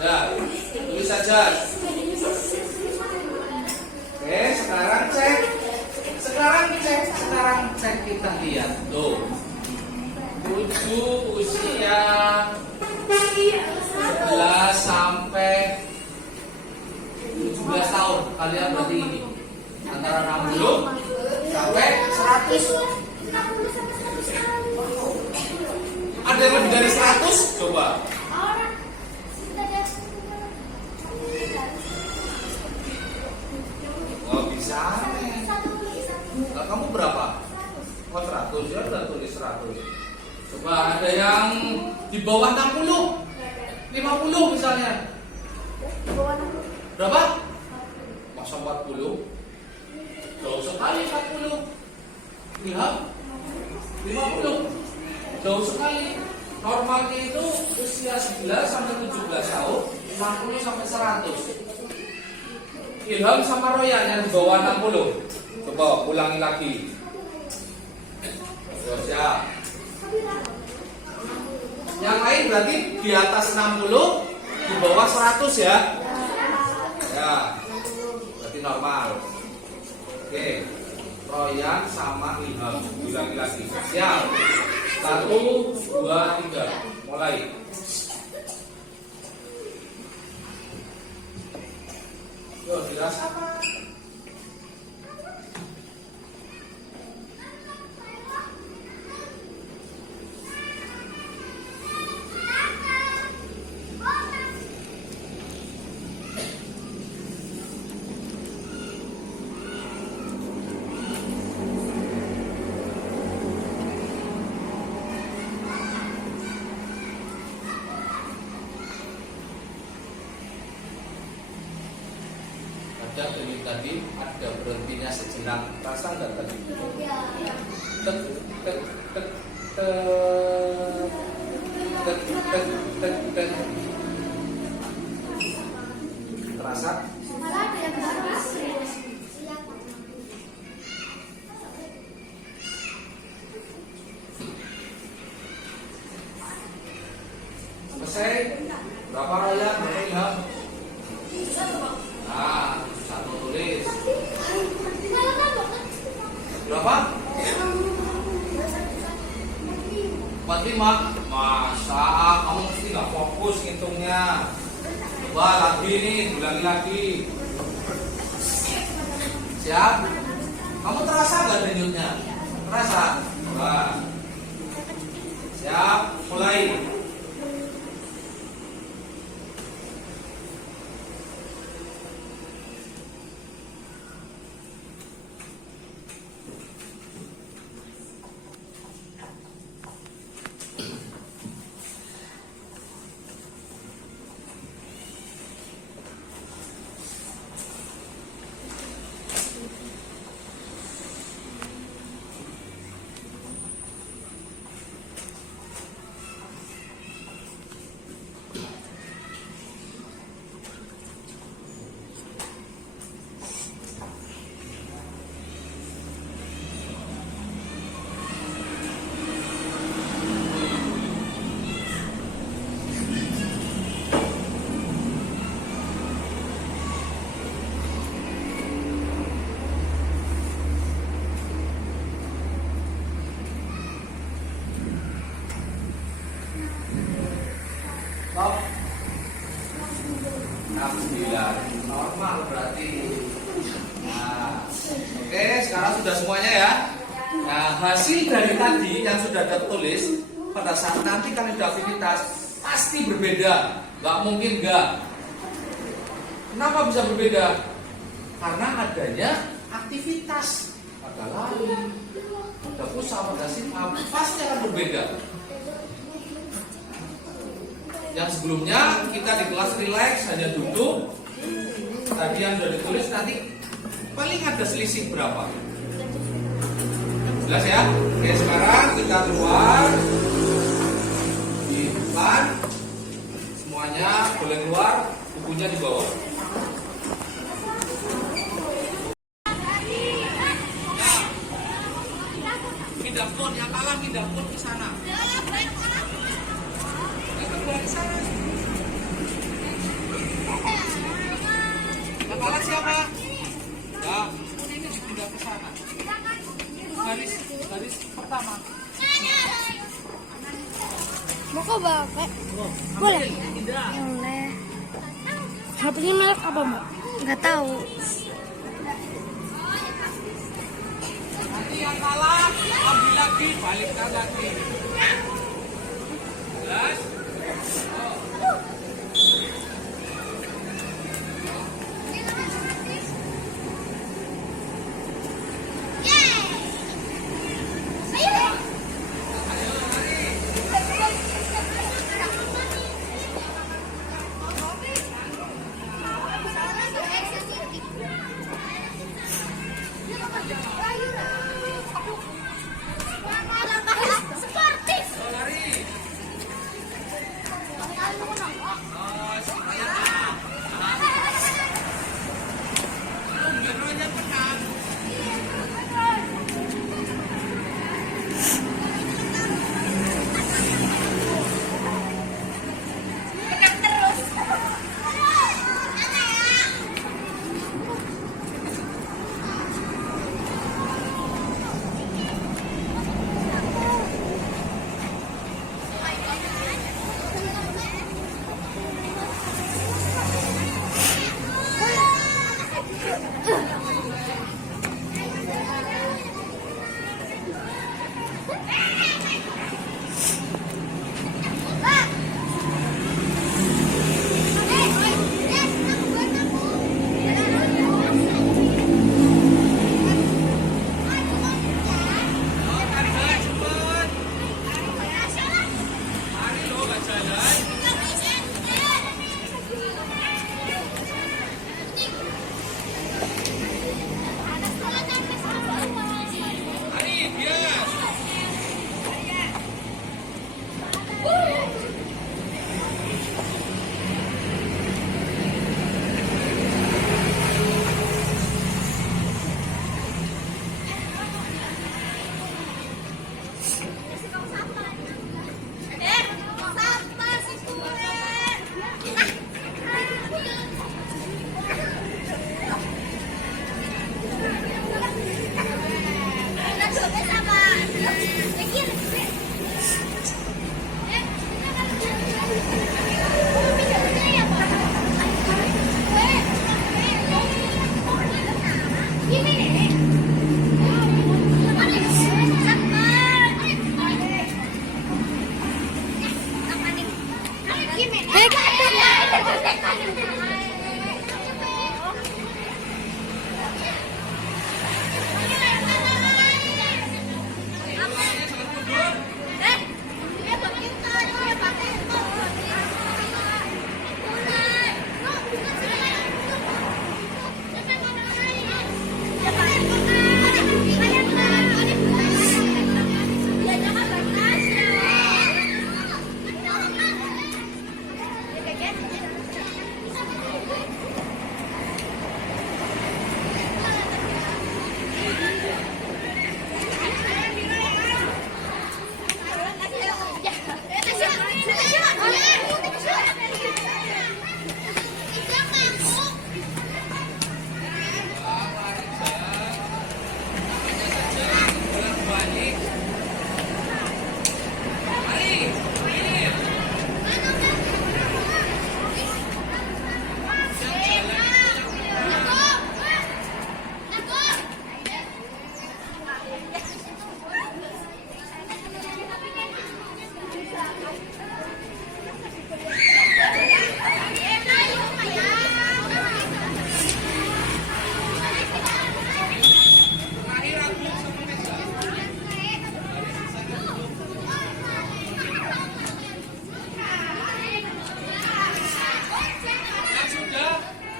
Ya, tulis saja. Oke, sekarang cek. Sekarang cek kita lihat tuh. 7 usia 11 sampai 17 tahun. Kalian berarti ini antara 60 sampai 100. Ada yang lebih dari 100? Coba. Oh bisa. Nah, kamu berapa? Oh 100 ya, udah tulis 100. Coba ada yang di bawah 60, 50 misalnya. Berapa? Masa 40? Jauh sekali 40. Lihat 50. Jauh sekali. Normalnya itu usia 11 sampai 17 tahun, 60 sampai 100. Ilham sama Royan yang di bawah 60. Coba ulangi lagi. Siap. Yang lain berarti di atas 60, di bawah 100 ya. Ya. Berarti normal. Oke. Royan sama Ilham. Ulangi lagi. Siap. 1, 2, 3. Mulai. Yo, jelas apa? Ada denyut tadi, ada berhentinya sejenak. Rasa nggak tadi? Tek, tek, tek, tek, tek, tek, tek. Terasa? Malah ada yang baru. Selesai? Berapa Royan? Berapa Ilham? Nah, satu tulis. Berapa? 45. Masa kamu mesti nggak fokus ngitungnya. Coba lagi nih, ulangi lagi. Siap? Kamu terasa nggak denyutnya? Terasa? Coba. Siap? Mulai. Stop. 69. Normal berarti. Nah, oke, sekarang sudah semuanya ya. Nah, hasil dari tadi yang sudah tertulis pada saat nanti kalian beraktivitas pasti berbeda. Gak mungkin enggak. Kenapa bisa berbeda? Karena adanya aktivitas. Ada lari, ada pusat, ada sit-up, pasti akan berbeda. Yang sebelumnya kita di kelas relax hanya duduk. Tadi yang sudah ditulis nanti paling ada selisih berapa? Jelas ya? Oke, sekarang kita keluar di depan. Semuanya boleh keluar, bukunya di bawah. Pindah pun, yang kalah pindah pun ke sana. Yang kalah siapa? Ya, ini dipindah ke sana. Garis pertama. Mau kok bapak? Boleh? Boleh. HP ini merek apa, Mbak? Nggak tahu. Nanti yang kalah ambil lagi, balikkan lagi. Jelas?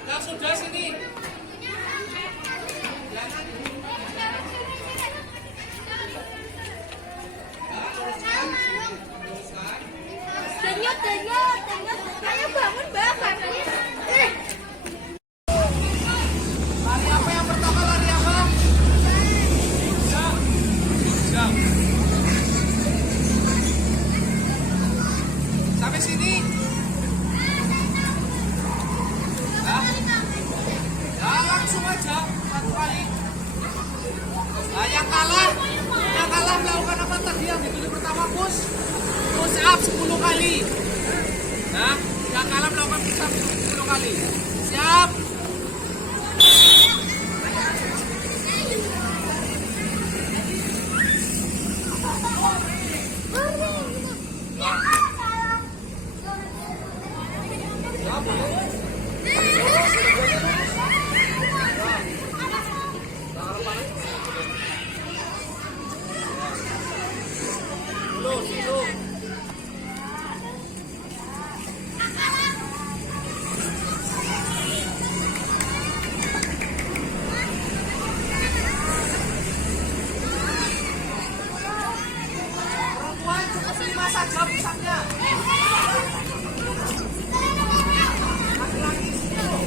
Yang sudah sini. Denyut. Ayo bangun, Bapak. Lari apa yang pertama, lari apa? Jam. Sampai sini. Nah, langsung aja satu kali. Nah, yang kalah melakukan apa tadi yang ditulis pertama, push up 10 kali. Nah, yang kalah melakukan push up 10 kali. Siap. Ya, boleh. Perempuan cukup 5 saja pusatnya. Laki-laki 10.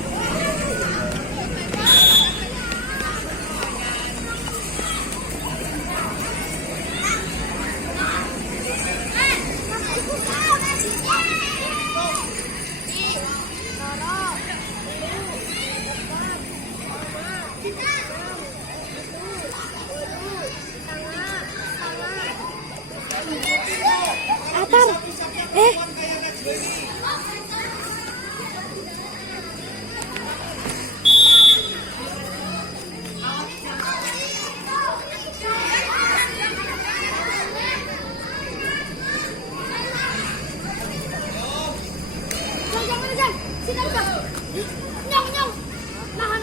Atar. Jangan. Sini aja. Nyong. Nahan.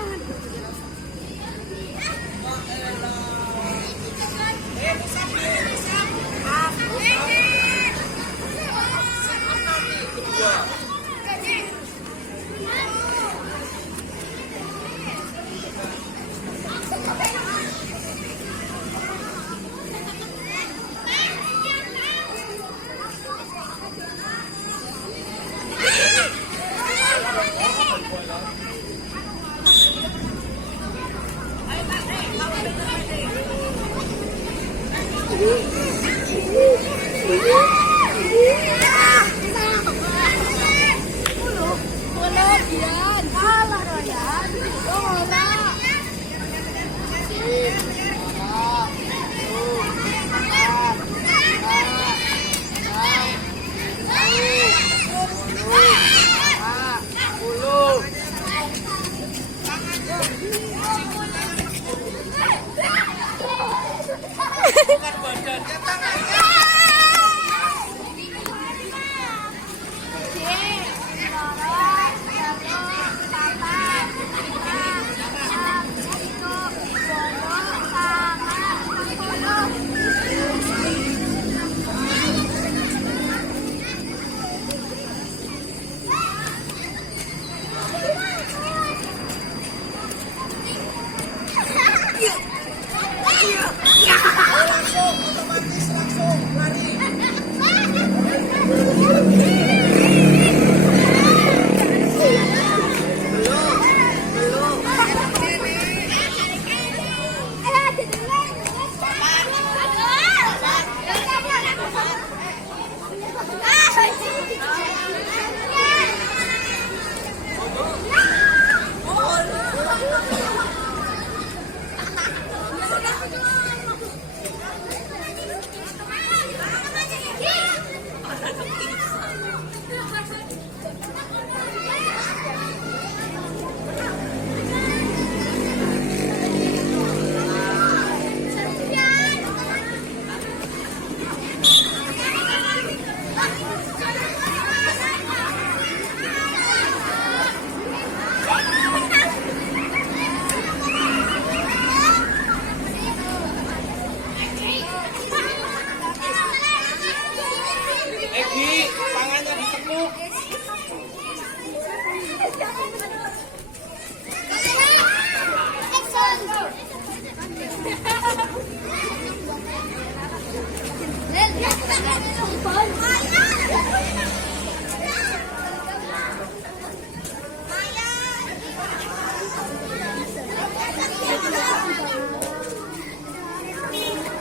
Egi, tangannya ditekuk.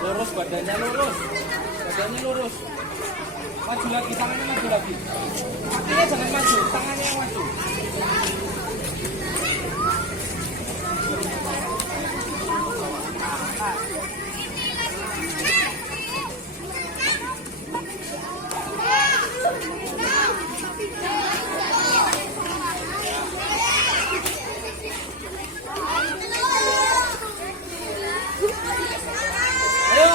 Lurus badannya lurus. Badannya lurus. Maju lagi, tangannya maju lagi. Kakinya jangan maju, tangannya yang maju. Ayo.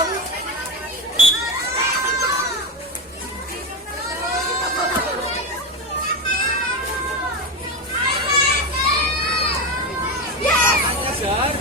Tangannya jar.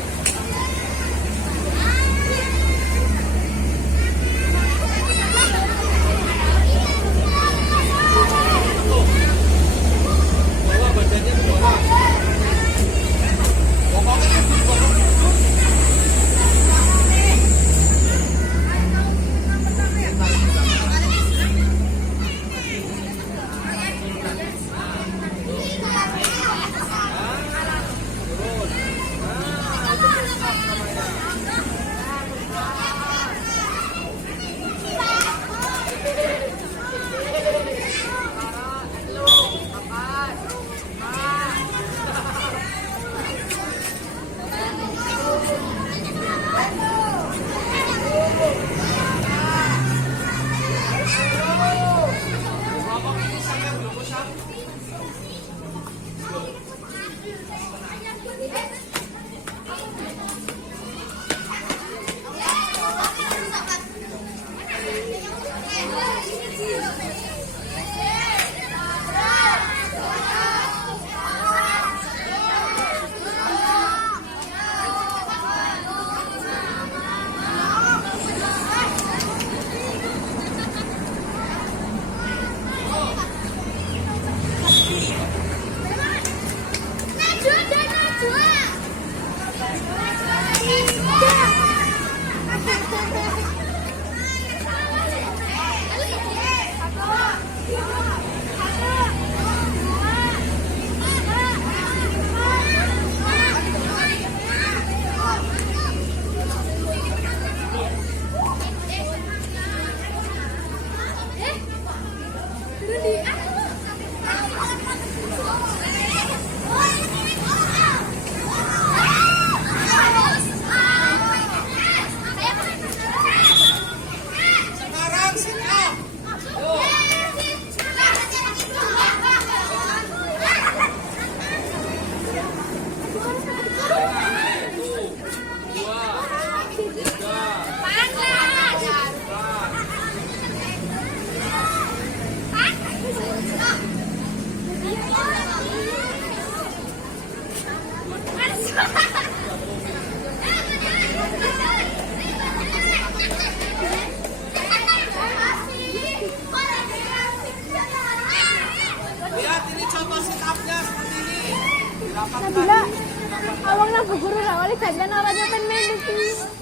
gantian orang nyepen menu.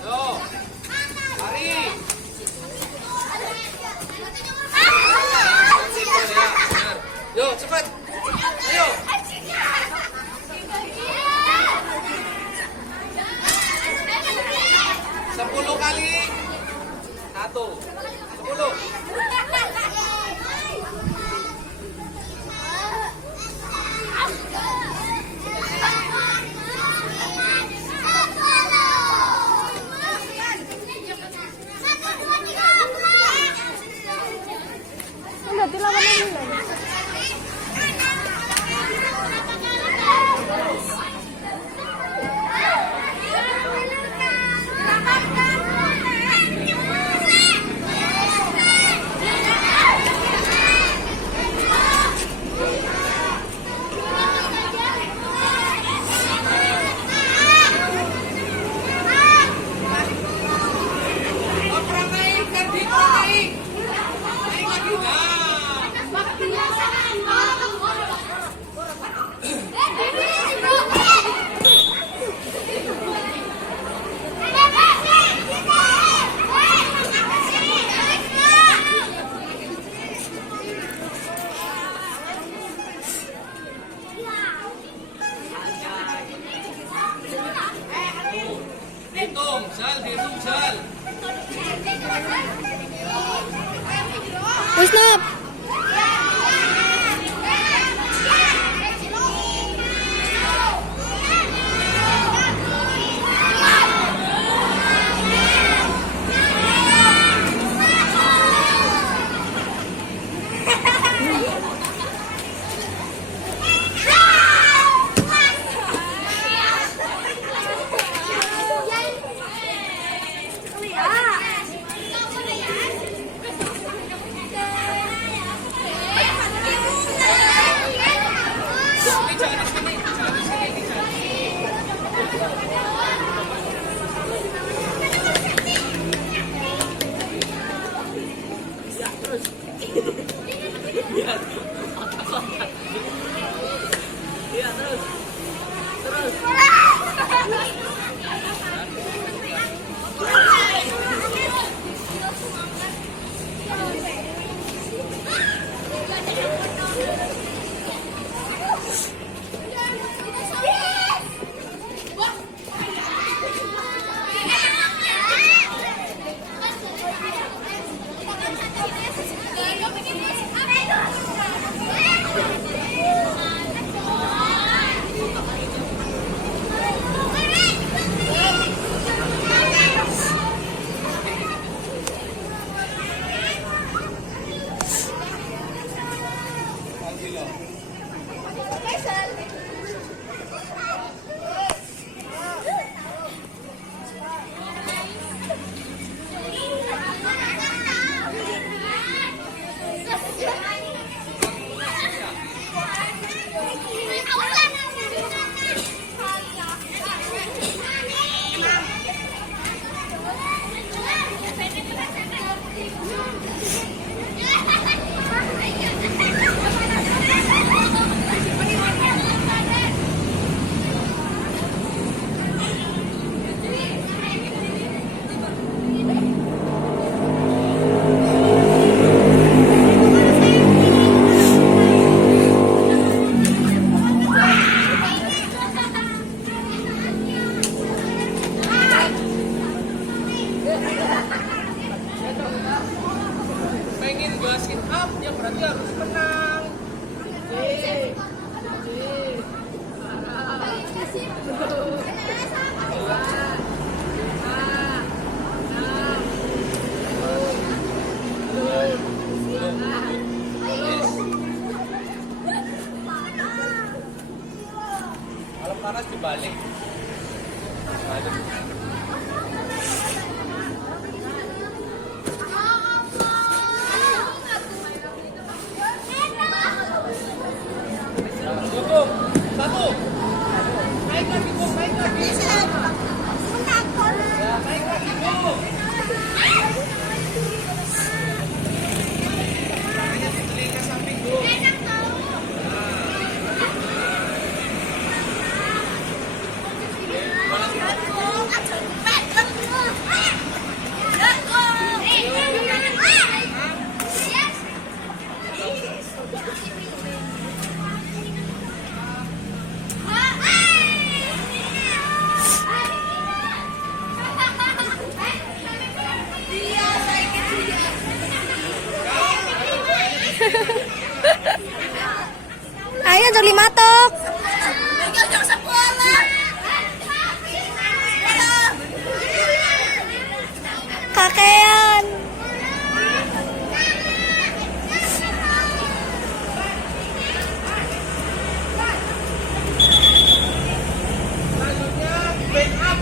Yo, mari. Yo, cepat. Ayo. 10 kali. 1. 10. Berarti lawannya Milan. Hitung, Sal, hitung, Sal. Wis nap. Pengen gua sit up, ya berarti harus menang. Kalau panas dibalik. Tutup. 1. Naik lagi, Bu. Naik lagi. Ya, naik lagi, Bu. Tangannya di telinga samping, Bu. Panas, Ayo jam 5 toh. Jam 10. Kakean. Selanjutnya back up.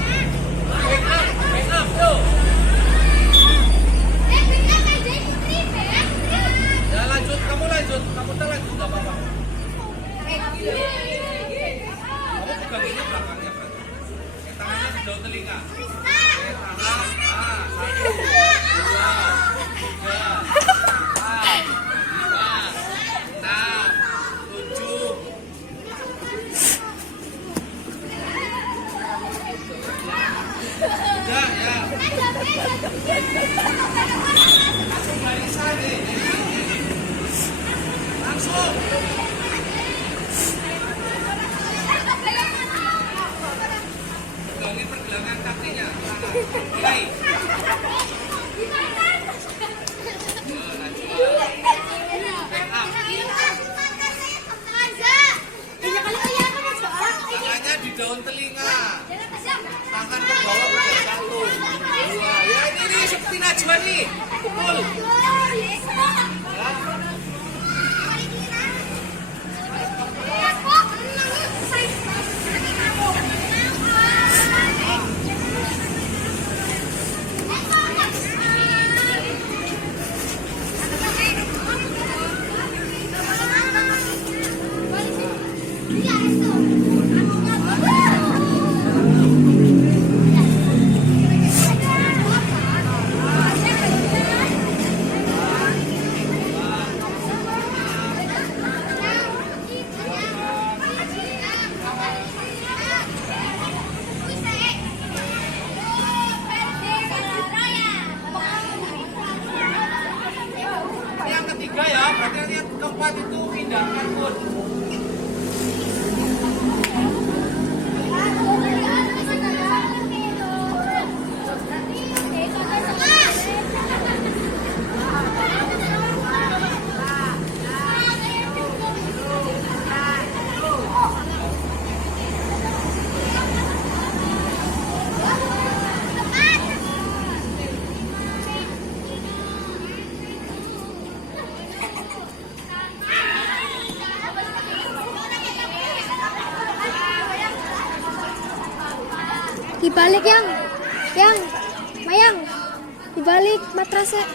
Back up, yuk. Ya lanjut, kamu lanjut, kamu lanjut, nggak apa-apa. Kamu peganginnya belakangnya kan? Tangannya di daun telinga. Tangan, satu, dua, tiga, empat, lima, enam, tujuh. Udah ya. Langsung barisan nih. Langsung. Pegangin pergelangan kakinya. Mulai. Back up. Tangannya di daun telinga. Tangan ke bawah bukan satu. Dua. Ya ini seperti Najwa nih. Pukul. Yang ketiga ya, berarti yang keempat itu pindahkan pun. Dibalik yang Mayang, dibalik matrasnya.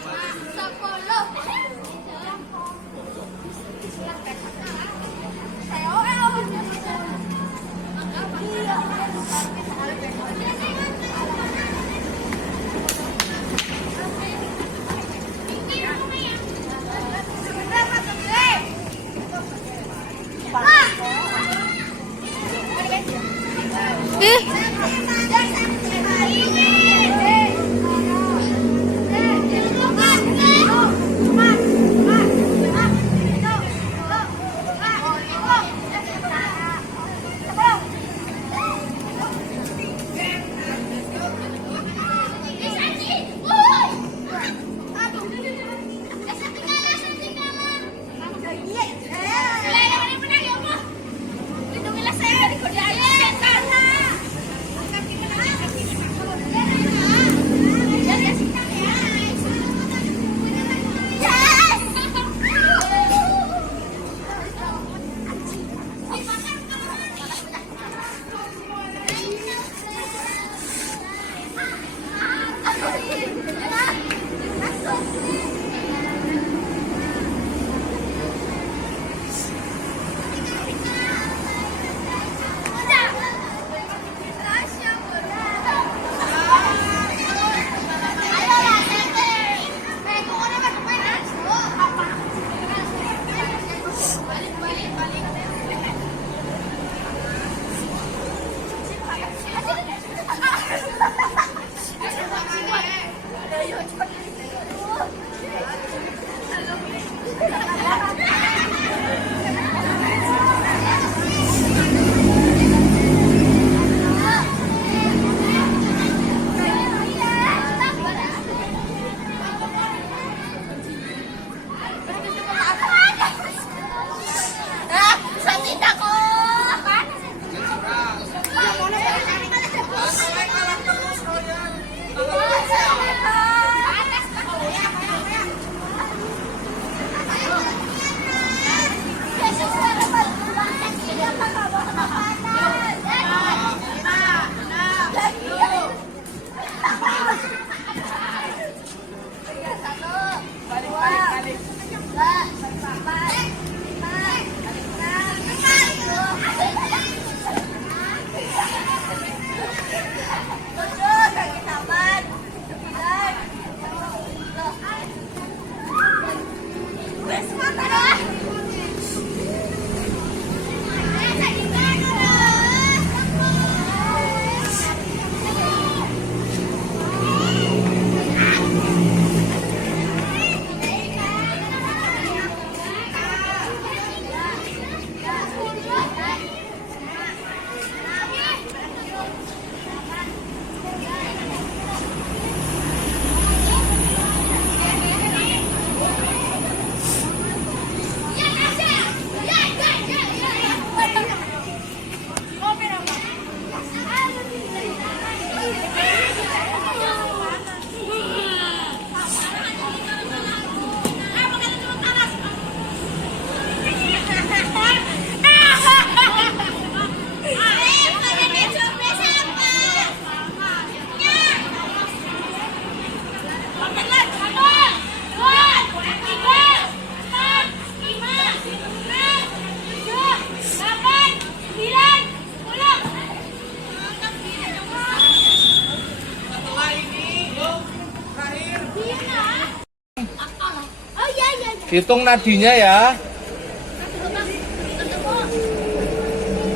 Oh iya iya. Hitung nadinya ya.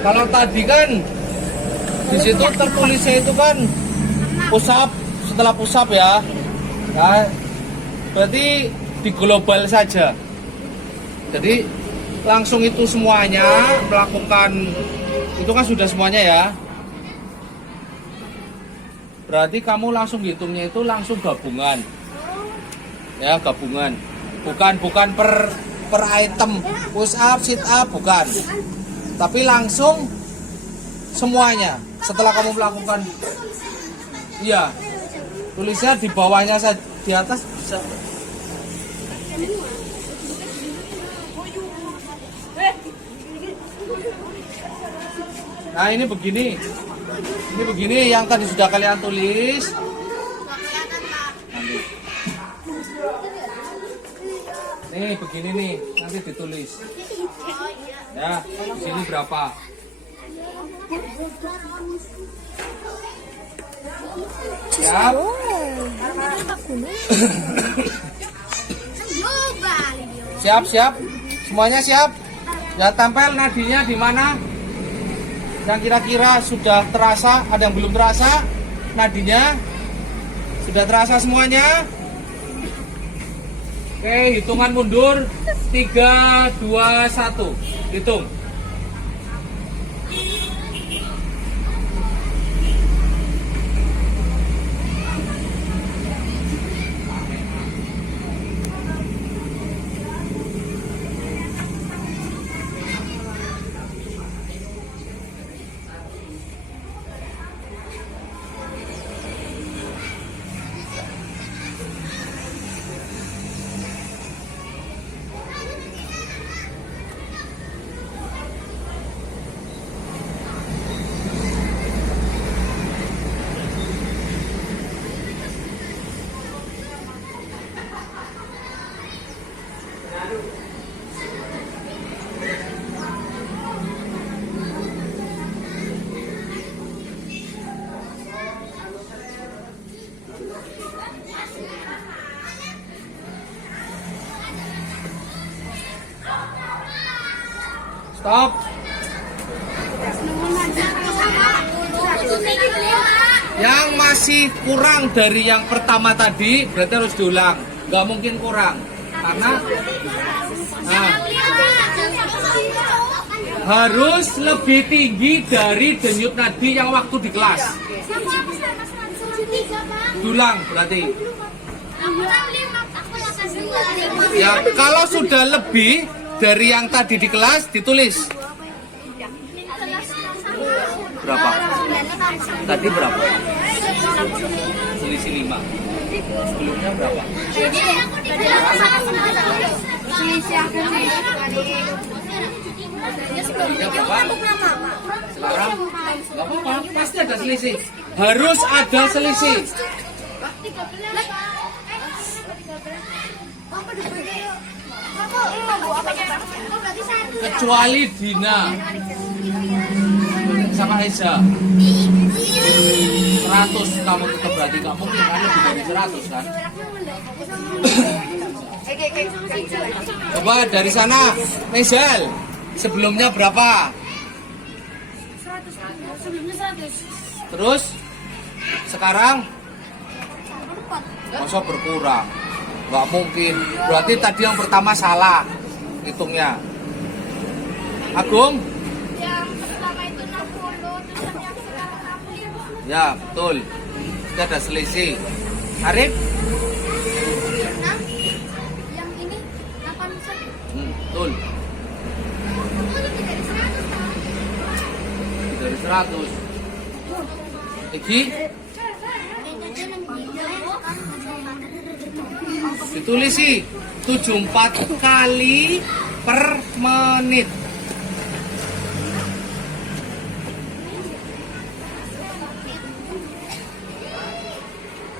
Kalau tadi kan di situ tertulisnya itu kan push up, setelah push up ya. Ya, berarti di global saja. Jadi langsung itu semuanya melakukan itu kan sudah semuanya ya. Berarti kamu langsung hitungnya itu langsung gabungan. Ya, gabungan. Bukan per item, push up, sit up, bukan. Tapi langsung semuanya setelah kamu melakukan. Iya. Tulisnya di bawahnya saja, di atas bisa. Nah, ini begini. Ini begini yang tadi sudah kalian tulis. Nih, begini nih, nanti ditulis. Ya, di sini berapa? Siap. Siap. Semuanya siap? Ya, tempel nadinya di mana? Yang kira-kira sudah terasa, ada yang belum terasa? Nadinya sudah terasa semuanya? Oke, hitungan mundur 3, 2, 1. Hitung. Stop. Yang masih kurang dari yang pertama tadi berarti harus diulang. Gak mungkin kurang karena harus lebih tinggi dari denyut nadi yang waktu di kelas. Diulang berarti. Ya, kalau sudah lebih dari yang tadi di kelas ditulis. Berapa? Tadi berapa? Selisih 5. Sebelumnya berapa? Sebelumnya berapa? Sekarang? Gak apa-apa, pasti ada selisih. Harus ada selisih. Kecuali Dina sama Eza 100 kamu tetap berarti gak mungkin kan lebih dari 100 kan. Coba dari sana Nezal, sebelumnya berapa? 100. Sebelumnya 100. Terus sekarang masa berkurang? Gak mungkin. Berarti tadi yang pertama salah hitungnya. Agung? Yang pertama itu 60, terus yang sekarang 65. Ya, betul. Itu ada selisih. Arif? 6. Yang ini 81. Betul. Oh, lebih dari 100 kan? Lebih dari 100. Egi? Ditulis sih 74 kali per menit.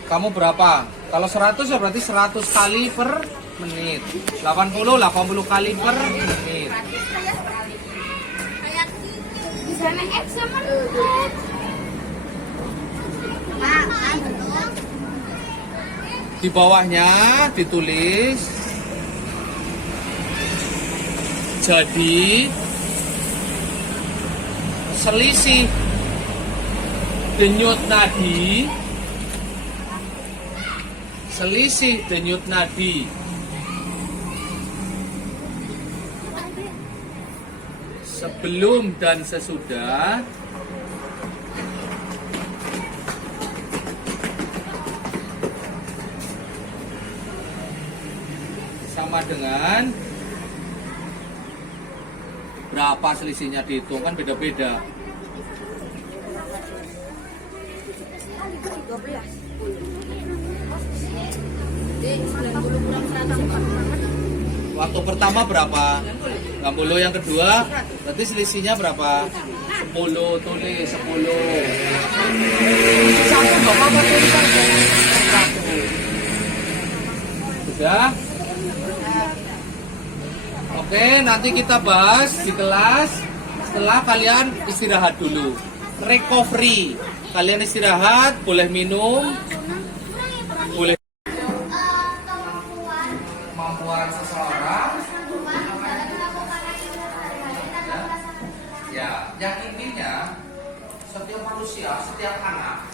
Kamu berapa? Kalau 100 ya berarti 100 kali per menit. 80 kali per menit. Di sana X sama Pak, Di bawahnya ditulis jadi selisih denyut nadi sebelum dan sesudah sama dengan berapa selisihnya dihitung, kan beda-beda. Waktu pertama berapa? 60. Yang kedua berarti selisihnya berapa? 10. Tulis 10. Satu nggak apa-apa, tulis aja. Sudah? Oke, nanti kita bahas di kelas setelah kalian istirahat dulu. Recovery. Kalian istirahat, boleh minum, boleh kemampuan seseorang. Ya, yang intinya setiap manusia, setiap anak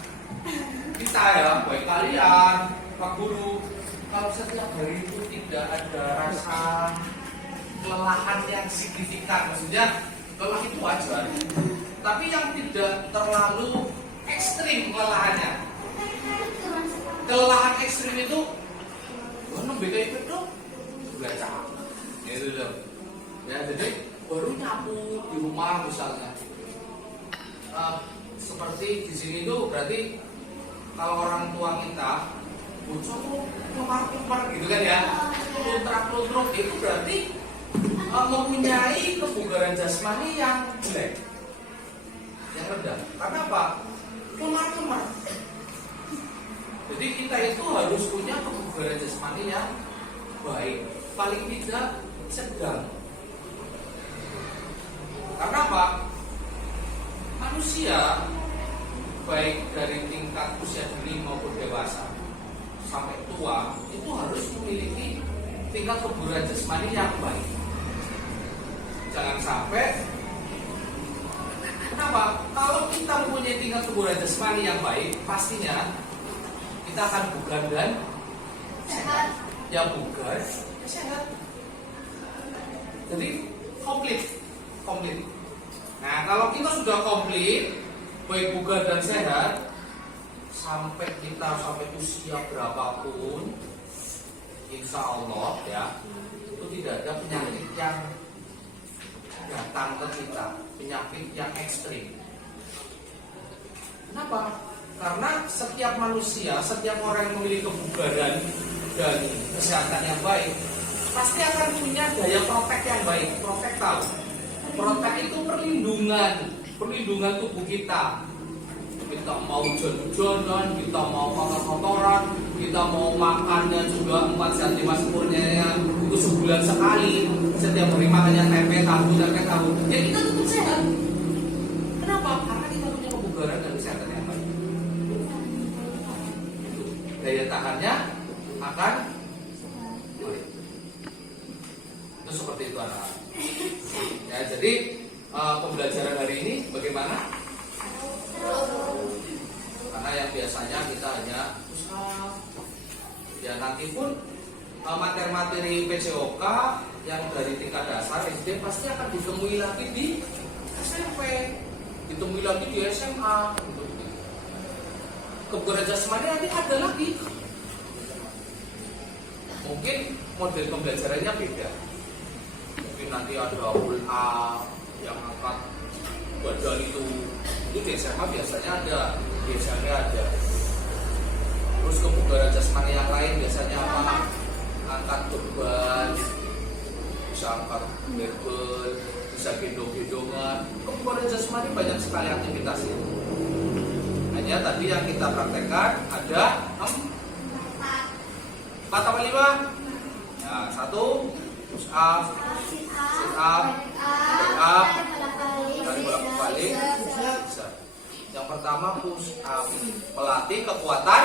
kita ya, baik kalian, Pak Guru, kalau setiap hari itu tidak ada rasa kelelahan yang signifikan, maksudnya lelah itu wajar, tapi yang tidak terlalu ekstrim kelelahannya. Kelelahan ekstrim itu beda itu tuh belajar, gitu loh. Ya, jadi baru nyapu di rumah misalnya, seperti di sini tuh berarti kalau orang tua kita bocor tuh kemar-kemar gitu kan ya, luntrak-luntruk, itu berarti mempunyai kebugaran jasmani yang jelek, yang rendah. Karena apa? Kemar-kemar. Jadi kita itu harus punya kebugaran jasmani yang baik, paling tidak sedang. Karena apa? Manusia baik dari tingkat usia dini maupun dewasa sampai tua itu harus memiliki tingkat kebugaran jasmani yang baik. Jangan sampai, kenapa? Kalau kita mempunyai tingkat kebugaran jasmani yang baik, pastinya kita akan bugar dan sehat. Ya bugar, ya sehat. Jadi komplit. Nah, kalau kita sudah komplit, baik bugar dan sehat, sampai usia berapapun, insya Allah ya, itu tidak ada penyakit yang datang ke kita, penyakit yang ekstrim. Kenapa? Karena setiap manusia, setiap orang yang memiliki kebugaran dan kesehatan yang baik, pasti akan punya daya protek yang baik. Protek tahu? Protek itu perlindungan tubuh kita. Kita mau jalan-jalan, kita mau kotor-kotoran, kita mau makannya juga 4 sehat 5 sempurna itu sebulan sekali. Setiap hari makannya tempe tahu. Ya kita tetap sehat. Kenapa? Karena kita punya kebugaran dan kesehatan yang baik. Daya tahannya akan baik. Itu seperti itu anak. Ya, jadi pembelajaran hari ini bagaimana? Karena yang biasanya kita hanya usaha. Ya nanti pun materi-materi PCOK yang dari tingkat dasar SD pasti akan ditemui lagi di SMP, ditemui lagi di SMA. Kebugaran jasmani nanti ada lagi. Mungkin model pembelajarannya beda. Mungkin nanti ada A yang angkat badan itu di SMA biasanya ada, Terus kebugaran jasmani yang lain biasanya apa? Angkat beban, bisa angkat barbel, bisa gendong-gendongan. Kebugaran jasmani banyak sekali aktivitasnya. Hanya tadi yang kita praktekkan ada 4 apa 5? Ya, 1 push up, sit up, dan bolak-balik bisa. Yang pertama push up, melatih kekuatan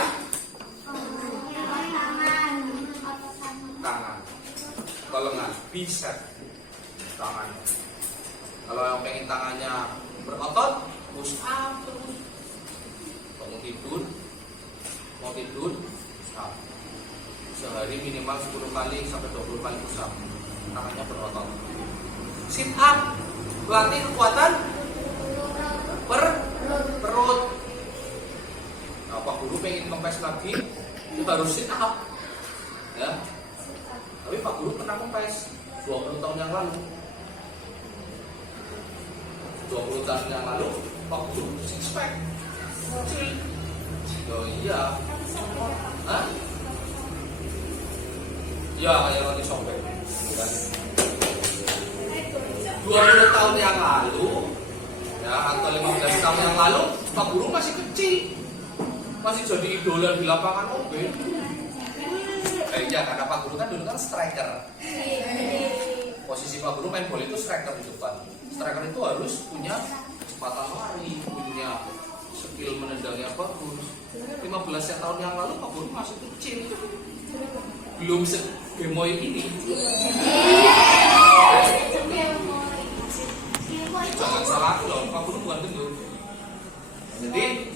lengan, bicep tangannya. Kalau yang pengen tangannya berotot, push up terus. Bangun tidur, mau tidur, push up. Sehari minimal 10 kali sampai 20 kali push up. Tangannya berotot. Sit up, latih kekuatan perut. Nah, Pak Guru pengen kempes lagi, itu harus sit up. Ya. Tapi Pak Guru pernah kempes 20 tahun yang lalu. 20 tahun yang lalu Pak Guru six pack. Oh iya. Hah? Ya kayak roti sobek. 20 tahun yang lalu ya, atau 15 tahun yang lalu Pak Guru masih kecil, masih jadi idola di lapangan OB. Iya, karena Pak Guru kan dulu kan striker. Posisi Pak Guru main bola itu striker di depan. Striker itu harus punya kecepatan lari, punya skill menendangnya bagus. 15 tahun yang lalu Pak Guru masih kecil, belum segemoy ini. Jangan salah loh, Pak Guru bukan gendut. Jadi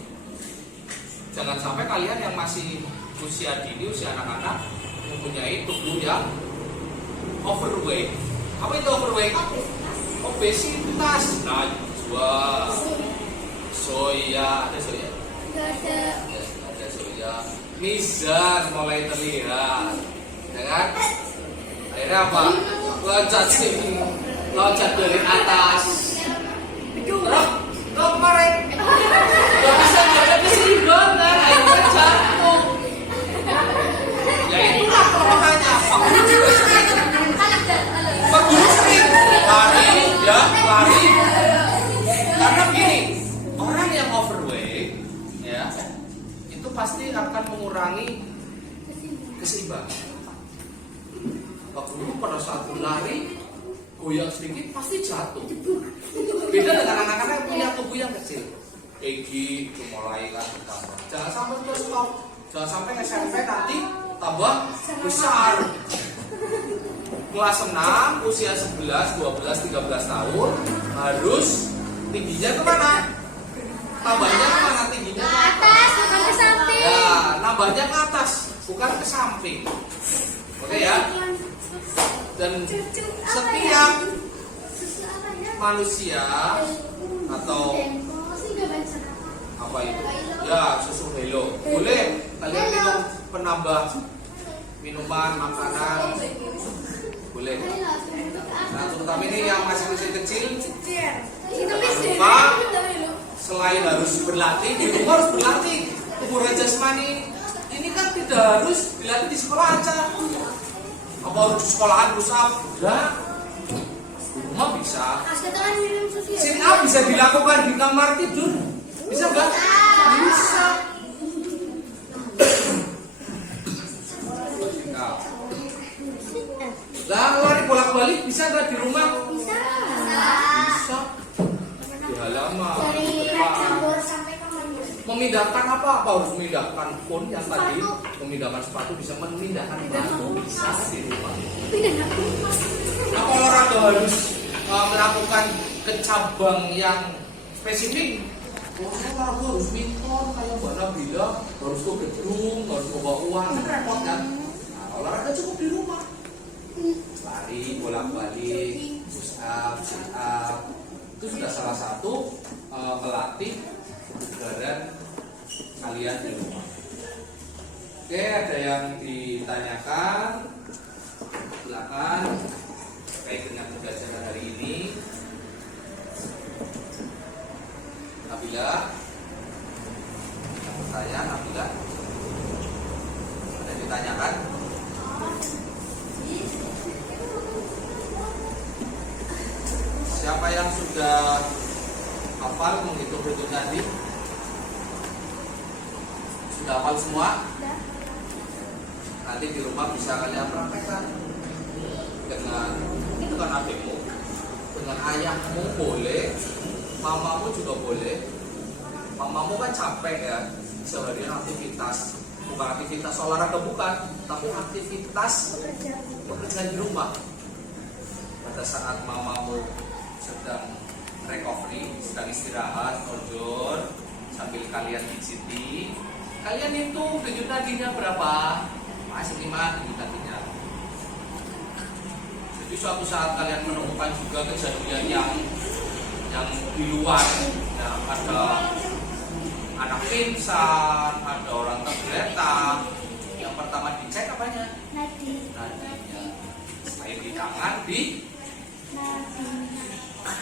jangan sampai kalian yang masih usia dini, usia anak-anak mempunyai tubuh yang overweight. Apa itu overweight? Obesitas. Najwa, soya, ada soya? Ada soya. Mizan mulai terlihat, ya kan? Akhirnya apa? Loncat dari atas. Terus kemarin gak bisa jaga keseimbangan, akhirnya jatuh. Ya itulah kelemahannya. Pak Guru sering lari, ya lari. Karena gini, orang yang overweight, ya itu pasti akan mengurangi keseimbangan. Pak Guru pada saat lari goyang sedikit pasti jatuh. Beda dengan anak-anak yang punya tubuh yang kecil. Egi mulai kan bertambah. Jangan sampai terus stop. Jangan sampai SMP nanti tambah besar. Kelas 6, usia 11, 12, 13 tahun harus tingginya kemana? Tambahnya kemana tingginya? Ke atas, bukan ke samping. Ya, nambahnya ke atas, bukan ke samping. Oke ya? Dan setiap manusia atau apa itu? Ya, susu Hello. Boleh kalian minum penambah minuman, makanan. Boleh. Nah, terutama ini yang masih kecil, jangan lupa selain harus berlatih, di rumah harus berlatih. Hiburan jasmani ini kan tidak harus dilatih di sekolah aja. Apa harus di sekolahan push up? Enggak. Di rumah bisa. Sit up bisa dilakukan di kamar tidur. Bisa enggak? Bisa. Lah lari bolak-balik bisa enggak di rumah? Bisa. Bisa. Di halaman. Memindahkan apa? Apa harus memindahkan phone yang tadi? Memindahkan sepatu bisa, memindahkan batu bisa di rumah. Apa olahraga harus melakukan ke cabang yang spesifik? Olahraga harus minton kayak Mbak Nabila, harus ke gedung, harus bawa uang, kan repot kan? Nah, olahraga cukup di rumah. Lari bolak-balik, push up, sit up, itu sudah salah satu melatih kebugaran kalian di rumah. Oke, ada yang ditanyakan? Silakan terkait dengan pembelajaran hari ini. Nabila, yang bertanya, Nabila, ada yang ditanyakan? Siapa yang sudah hafal menghitung-hitung tadi? Sudah hafal semua? Nanti di rumah bisa kalian praktekkan dengan adikmu, dengan ayahmu boleh, mamamu juga boleh. Mamamu kan capek ya, seharian aktivitas, bukan aktivitas olahraga bukan, tapi aktivitas pekerjaan di rumah. pada saat mamamu sedang recovery, sedang istirahat, ojor, sambil kalian pijiti, kalian itu denyut nadinya berapa? Masih 5 denyut nadinya. Jadi suatu saat kalian menemukan juga kejadian yang di luar, ya, ada anak pingsan, ada orang tergeletak. Yang pertama dicek apanya? Nadinya. Selain di tangan,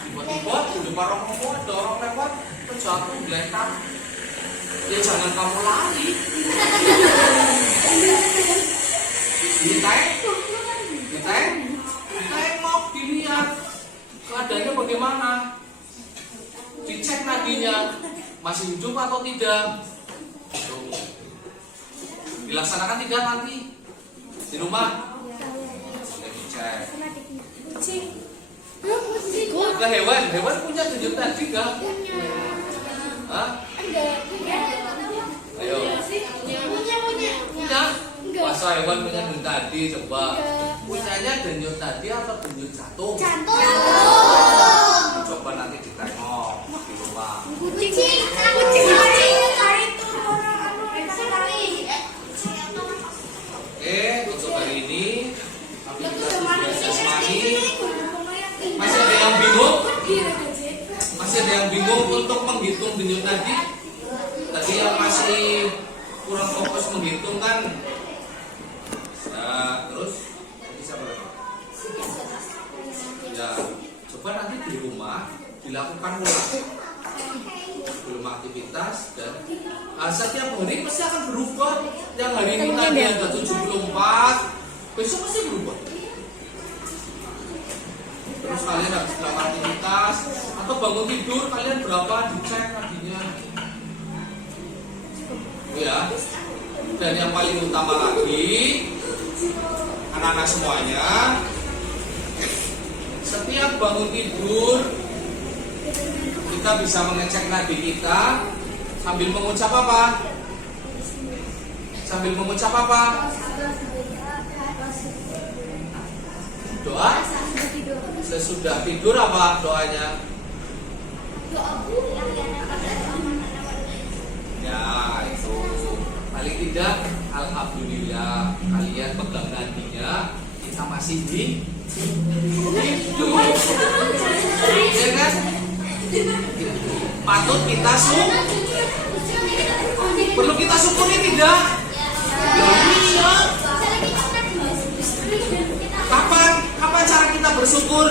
tiba-tiba di depan kamu ada orang lewat, terjatuh geletak. Ya jangan kamu lari. Ditengok, dilihat keadaannya bagaimana. Dicek nadinya masih hidup atau tidak. Tuh. Dilaksanakan tidak nanti di rumah? Sudah dicek. Nah, hewan punya denyut nadi nggak? Hah? Ayo. Punya? Masa hewan punya denyut nadi? Coba. Punyanya denyut nadi atau denyut jantung? Coba nanti ditengok di rumah. Kucing. Oke, untuk hari ini aktivitas hiburan jasmani. Masih ada yang bingung? Masih ada yang bingung untuk menghitung denyut nadi? Tadi yang masih kurang fokus menghitung kan? Nah, terus tadi siapa lagi? Ya, coba nanti di rumah dilakukan ulang sebelum aktivitas, dan setiap hari pasti akan berubah. Yang hari ini tadi ada 74, besok pasti berubah. Terus kalian habis berapa aktivitas atau bangun tidur, kalian berapa dicek tadinya. Ya. Dan yang paling utama lagi, anak-anak semuanya, setiap bangun tidur kita bisa mengecek nadi kita sambil mengucap apa? Sambil mengucap apa? Doa? Sesudah tidur apa doanya? Ya, itu paling tidak alhamdulillah kalian pegang nadinya, kita masih hidup. Ya kan? Patut kita perlu kita syukuri tidak? Iya. Kapan cara kita bersyukur?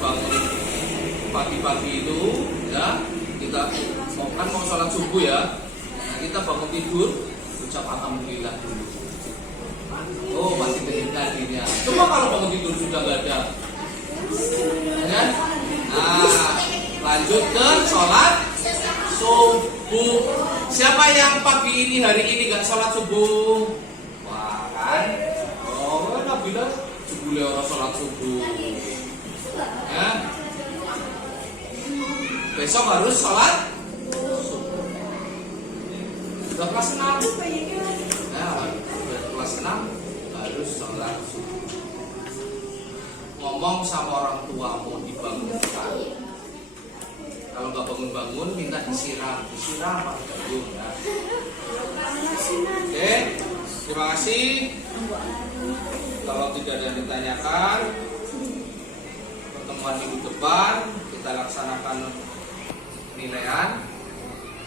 Bangun pagi-pagi itu, ya kita mau sholat subuh ya. Nah, kita bangun tidur, ucap alhamdulillah dulu. Oh, masih denyut nadinya. Coba kalau bangun tidur sudah nggak ada, ya? Nah, lanjut ke sholat subuh. Siapa yang pagi ini hari ini nggak sholat subuh? Wah kan? Oh, Nabila jebule orang sholat subuh. Ya. Besok harus sholat subuh. Sudah kelas 6. Ya, kelas 6 harus sholat subuh. Ngomong sama orang tua mau dibangunkan. Kalau nggak bangun-bangun, minta disiram pakai jagung ya. Oke, terima kasih. Kalau tidak ada yang ditanyakan, pertemuan minggu depan kita laksanakan penilaian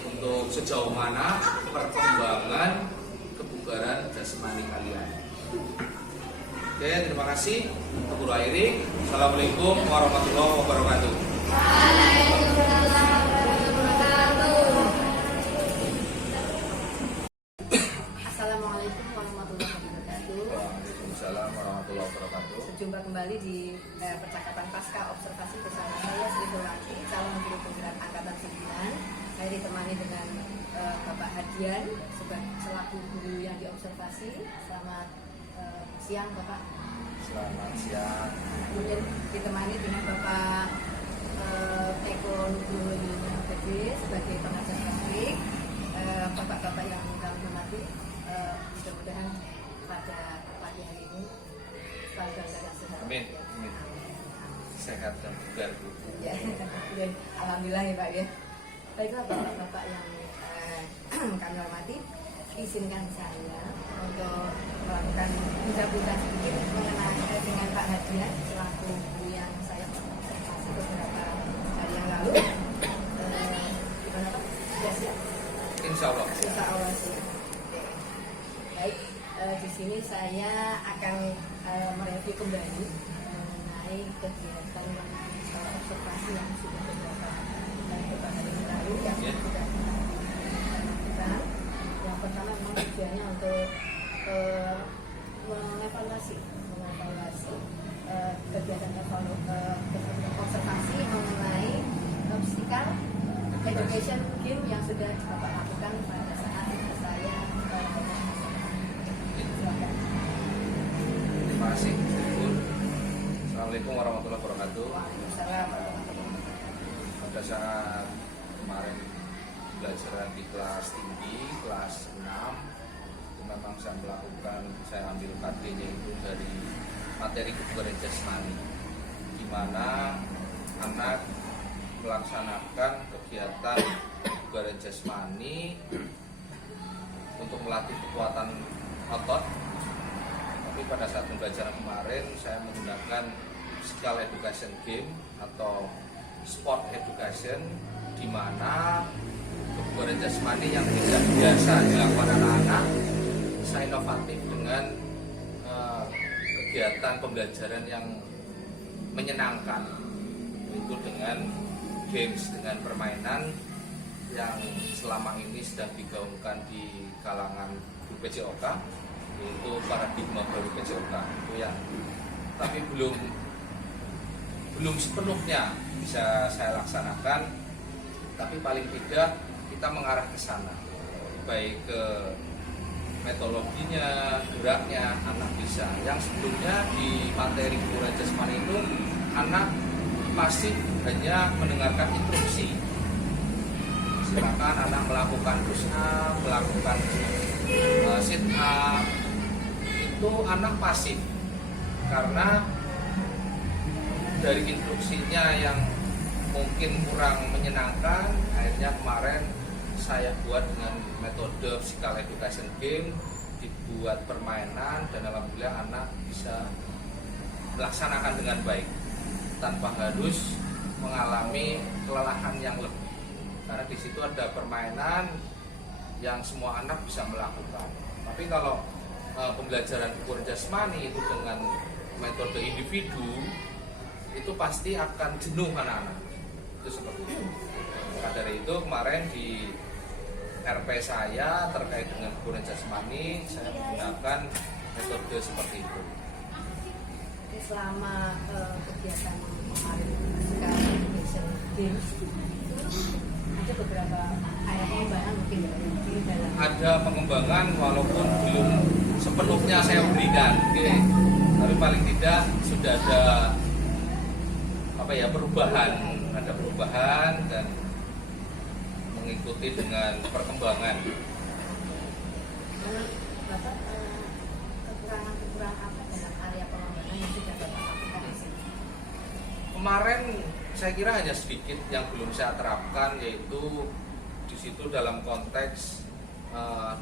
untuk sejauh mana perkembangan kebugaran jasmani kalian. Oke, terima kasih. Untuk Guru akhiri. Assalamualaikum warahmatullahi wabarakatuh. Assalamualaikum warahmatullahi wabarakatuh. Waalaikumsalam warahmatullahi wabarakatuh. Berjumpa kembali di percakapan pasca observasi bersama saya Sri Dorati, calon guru penggerak angkatan 9. Saya ditemani dengan Bapak Hadian selaku guru yang diobservasi. Selamat siang Bapak. Selamat siang. Kemudian ditemani dengan Bapak Eko Nugroho Gede sebagai pengajar praktik. Bapak-bapak yang kami hormati, mudah-mudahan pada pagi hari ini selalu dalam keadaan sehat Amin. Amin. Sehat dan bugar, Bu. Ya, dan alhamdulillah ya Pak ya. Baiklah Bapak-Bapak yang kami hormati, izinkan saya untuk melakukan puja-puja sedikit mengenai dengan Pak Hadian selaku guru yang saya observasi beberapa hari yang lalu. Gimana Pak? Ya siap. Insya Allah. Insya Allah siap. Oke. Baik, di sini saya akan mereview kembali mengenai kegiatan observasi yang sudah beberapa hari yang lalu yang sudah kita lakukan. Yang pertama memang tujuannya untuk mengevaluasi kegiatan observasi mengenai physical education game yang sudah Bapak lakukan pada saat saya silakan. Terima kasih, Bu. Assalamualaikum warahmatullahi wabarakatuh. Waalaikumsalam warahmatullahi wabarakatuh. Pada saat kemarin pembelajaran di kelas tinggi, kelas 6, itu memang saya ambil KD-nya itu dari materi kebugaran jasmani, di mana anak melaksanakan kegiatan kebugaran jasmani untuk melatih kekuatan otot. Tapi pada saat pembelajaran kemarin saya menggunakan physical education game atau sport education, di mana kebugaran jasmani yang tidak biasa dilakukan anak-anak, saya inovatif dengan kegiatan pembelajaran yang menyenangkan, itu dengan games, dengan permainan yang selama ini sedang digaungkan di kalangan guru PJOK, yaitu paradigma baru PJOK, itu yang tapi belum sepenuhnya bisa saya laksanakan, tapi paling tidak kita mengarah ke sana, baik ke metodologinya, geraknya anak bisa. Yang sebelumnya di materi kebugaran jasmani itu anak pasif hanya mendengarkan instruksi. Silakan anak melakukan push up, melakukan sit up. Itu anak pasif karena dari instruksinya yang mungkin kurang menyenangkan. Akhirnya kemarin saya buat dengan metode physical education game, dibuat permainan, dan alhamdulillah anak bisa melaksanakan dengan baik tanpa harus mengalami kelelahan yang lebih, karena di situ ada permainan yang semua anak bisa melakukan. Tapi kalau pembelajaran kebugaran jasmani itu dengan metode individu, itu pasti akan jenuh anak-anak. Itu seperti itu. Maka dari itu kemarin di RP saya terkait dengan kebugaran jasmani, saya menggunakan metode seperti itu. Selama kegiatan kemarin sekarang Education Games, ada beberapa area pengembangan mungkin ya, dalam ada pengembangan walaupun belum sepenuhnya saya berikan, tapi paling tidak sudah ada perubahan dan mengikuti dengan perkembangan. menurut Bapak kekurangan apa dalam area pengembangan yang sudah Bapak lakukan di sini? Kemarin saya kira hanya sedikit yang belum saya terapkan, yaitu di situ dalam konteks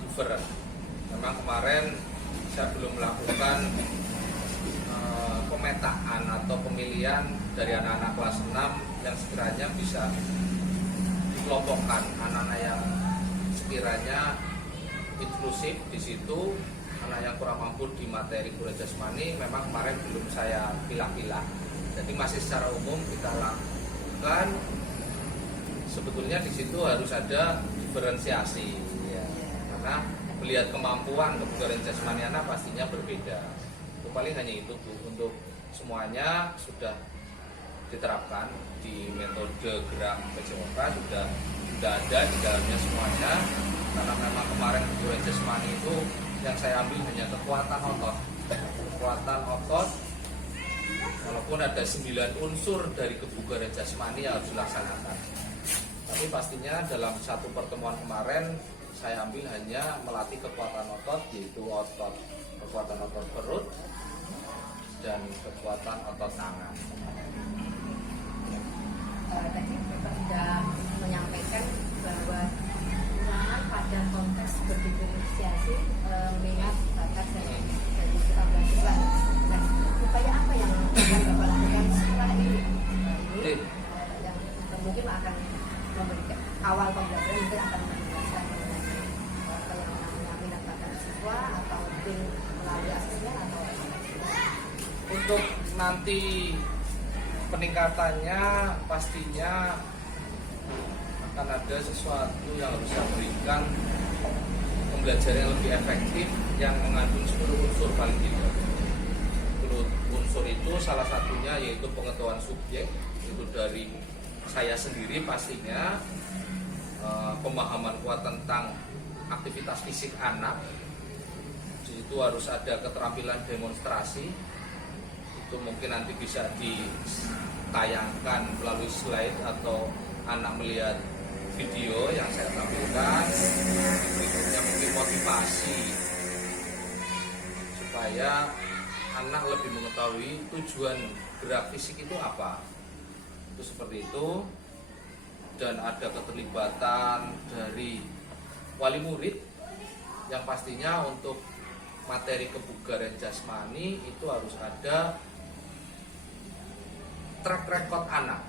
different. Memang kemarin saya belum melakukan pemetaan atau pemilihan dari anak-anak kelas 6 yang sekiranya bisa dikelompokkan, anak-anak yang sekiranya inklusif di situ, anak yang kurang mampu di materi kebugaran jasmani. Memang kemarin belum saya pilah-pilah, jadi masih secara umum kita lakukan. Sebetulnya di situ harus ada diferensiasi, ya, karena melihat kemampuan kebugaran jasmani anak pastinya berbeda. Itu paling hanya itu, Bu. Untuk semuanya sudah diterapkan di metode gerak PJOK, sudah ada di dalamnya semuanya. Karena memang kemarin kebugaran jasmani itu yang saya ambil hanya kekuatan otot, walaupun ada 9 unsur dari kebugaran jasmani yang harus dilaksanakan. Tapi pastinya dalam satu pertemuan kemarin saya ambil hanya melatih kekuatan otot, yaitu kekuatan otot perut, dan kekuatan otot tangan. Tadi Bapak sudah menyampaikan bahwa kekurangan pada konteks berdifferensiasi minat, bakat dari keterampilan siswa. Nah, upaya apa yang akan Bapak lakukan setelah ini? Yang mungkin akan memberikan awal pembelajaran mungkin akan menjelaskan mengenai apa yang namanya minat bakat siswa atau mungkin melalui asesmen atau Untuk nanti peningkatannya pastinya akan ada sesuatu yang harus saya berikan, pembelajaran yang lebih efektif yang mengandung 10 unsur paling tidak. 10 unsur itu salah satunya yaitu pengetahuan subjek, itu dari saya sendiri pastinya, pemahaman kuat tentang aktivitas fisik anak. Di situ harus ada keterampilan demonstrasi, itu mungkin nanti bisa ditayangkan melalui slide atau anak melihat video yang saya tampilkan. Berikutnya mungkin motivasi supaya anak lebih mengetahui tujuan gerak fisik itu apa, itu seperti itu. Dan ada keterlibatan dari wali murid yang pastinya untuk materi kebugaran jasmani itu harus ada track record anak.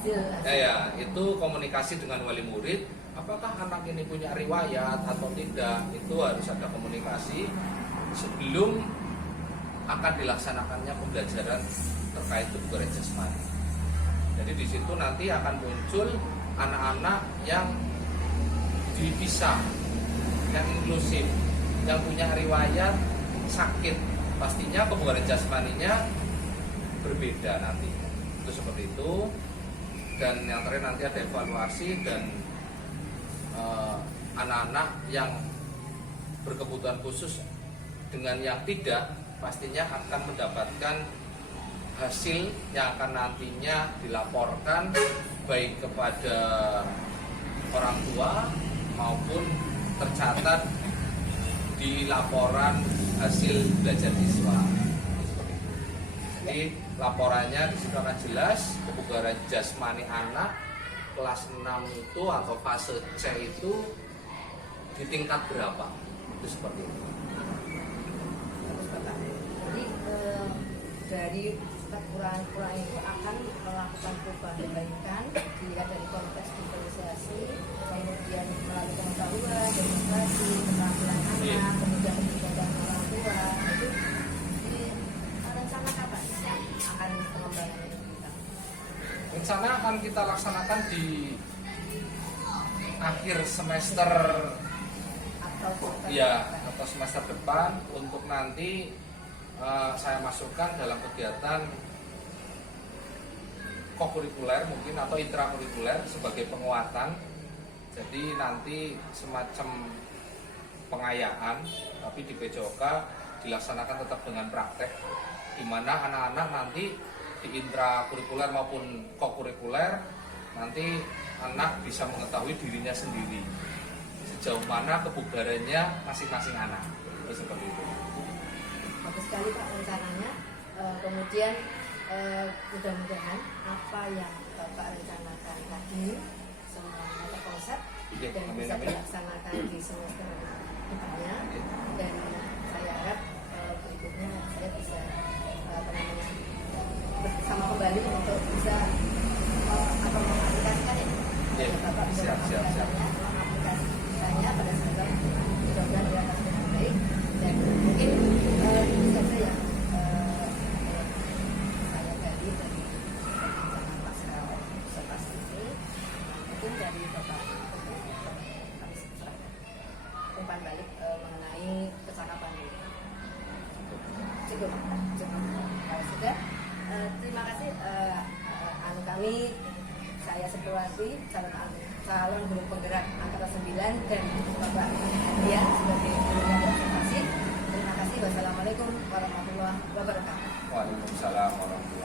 hasil. Ya, itu komunikasi dengan wali murid. Apakah anak ini punya riwayat atau tidak? Itu harus ada komunikasi sebelum akan dilaksanakannya pembelajaran terkait kebugaran jasmani. Jadi di situ nanti akan muncul anak-anak yang dipisah, yang inklusif, yang punya riwayat sakit. Pastinya kebugaran jasmaninya berbeda nanti. Itu seperti itu. Dan yang terakhir nanti ada evaluasi dan anak-anak yang berkebutuhan khusus dengan yang tidak pastinya akan mendapatkan hasil yang akan nantinya dilaporkan baik kepada orang tua maupun tercatat di laporan hasil belajar siswa. Jadi laporannya di situ akan jelas kebugaran jasmani anak kelas 6 itu atau fase C itu di tingkat berapa. Itu seperti itu. Jadi dari kekurangan-kekurangan itu akan melakukan perbaikan dilihat dari konteks diferensiasi, kemudian melalui pengetahuan, demonstrasi, keterampilan anak, kemudian kebijakan orang tua. Itu di rencana kapan akan pengembangan ini? Rencana akan kita laksanakan di akhir semester atau semester depan untuk nanti saya masukkan dalam kegiatan kokurikuler mungkin atau intrakurikuler sebagai penguatan. Jadi nanti semacam pengayaan tapi di PJOK dilaksanakan tetap dengan praktek, di mana anak-anak nanti di intrakurikuler maupun kokurikuler nanti anak bisa mengetahui dirinya sendiri sejauh mana kebugarannya masing-masing anak. Itu seperti itu. Bagus sekali Pak rencananya. Kemudian mudah-mudahan apa yang Bapak rencanakan tadi semuanya terkonsep dan bisa dilaksanakan di semester depannya. Dan saya harap berikutnya saya bisa bersama kembali untuk bisa mengaplikasikan ini. Bapak bisa mengaplikasikannya pada semester mudah-mudahan dilaksanakan dengan baik. Dan mungkin ini saja yang saya gali dari pasca observasi ini. Mungkin dari Bapak kami serahkan umpan balik mengenai kecakapan ini. Cukup. Kalau sudah, terima kasih kami, saya Seprowati, calon guru penggerak angkatan 9 dan Bapak Dian sebagai guru yang observasi. Terima kasih. Wassalamualaikum warahmatullahi wabarakatuh. Waalaikumsalam warahmatullahi wabarakatuh.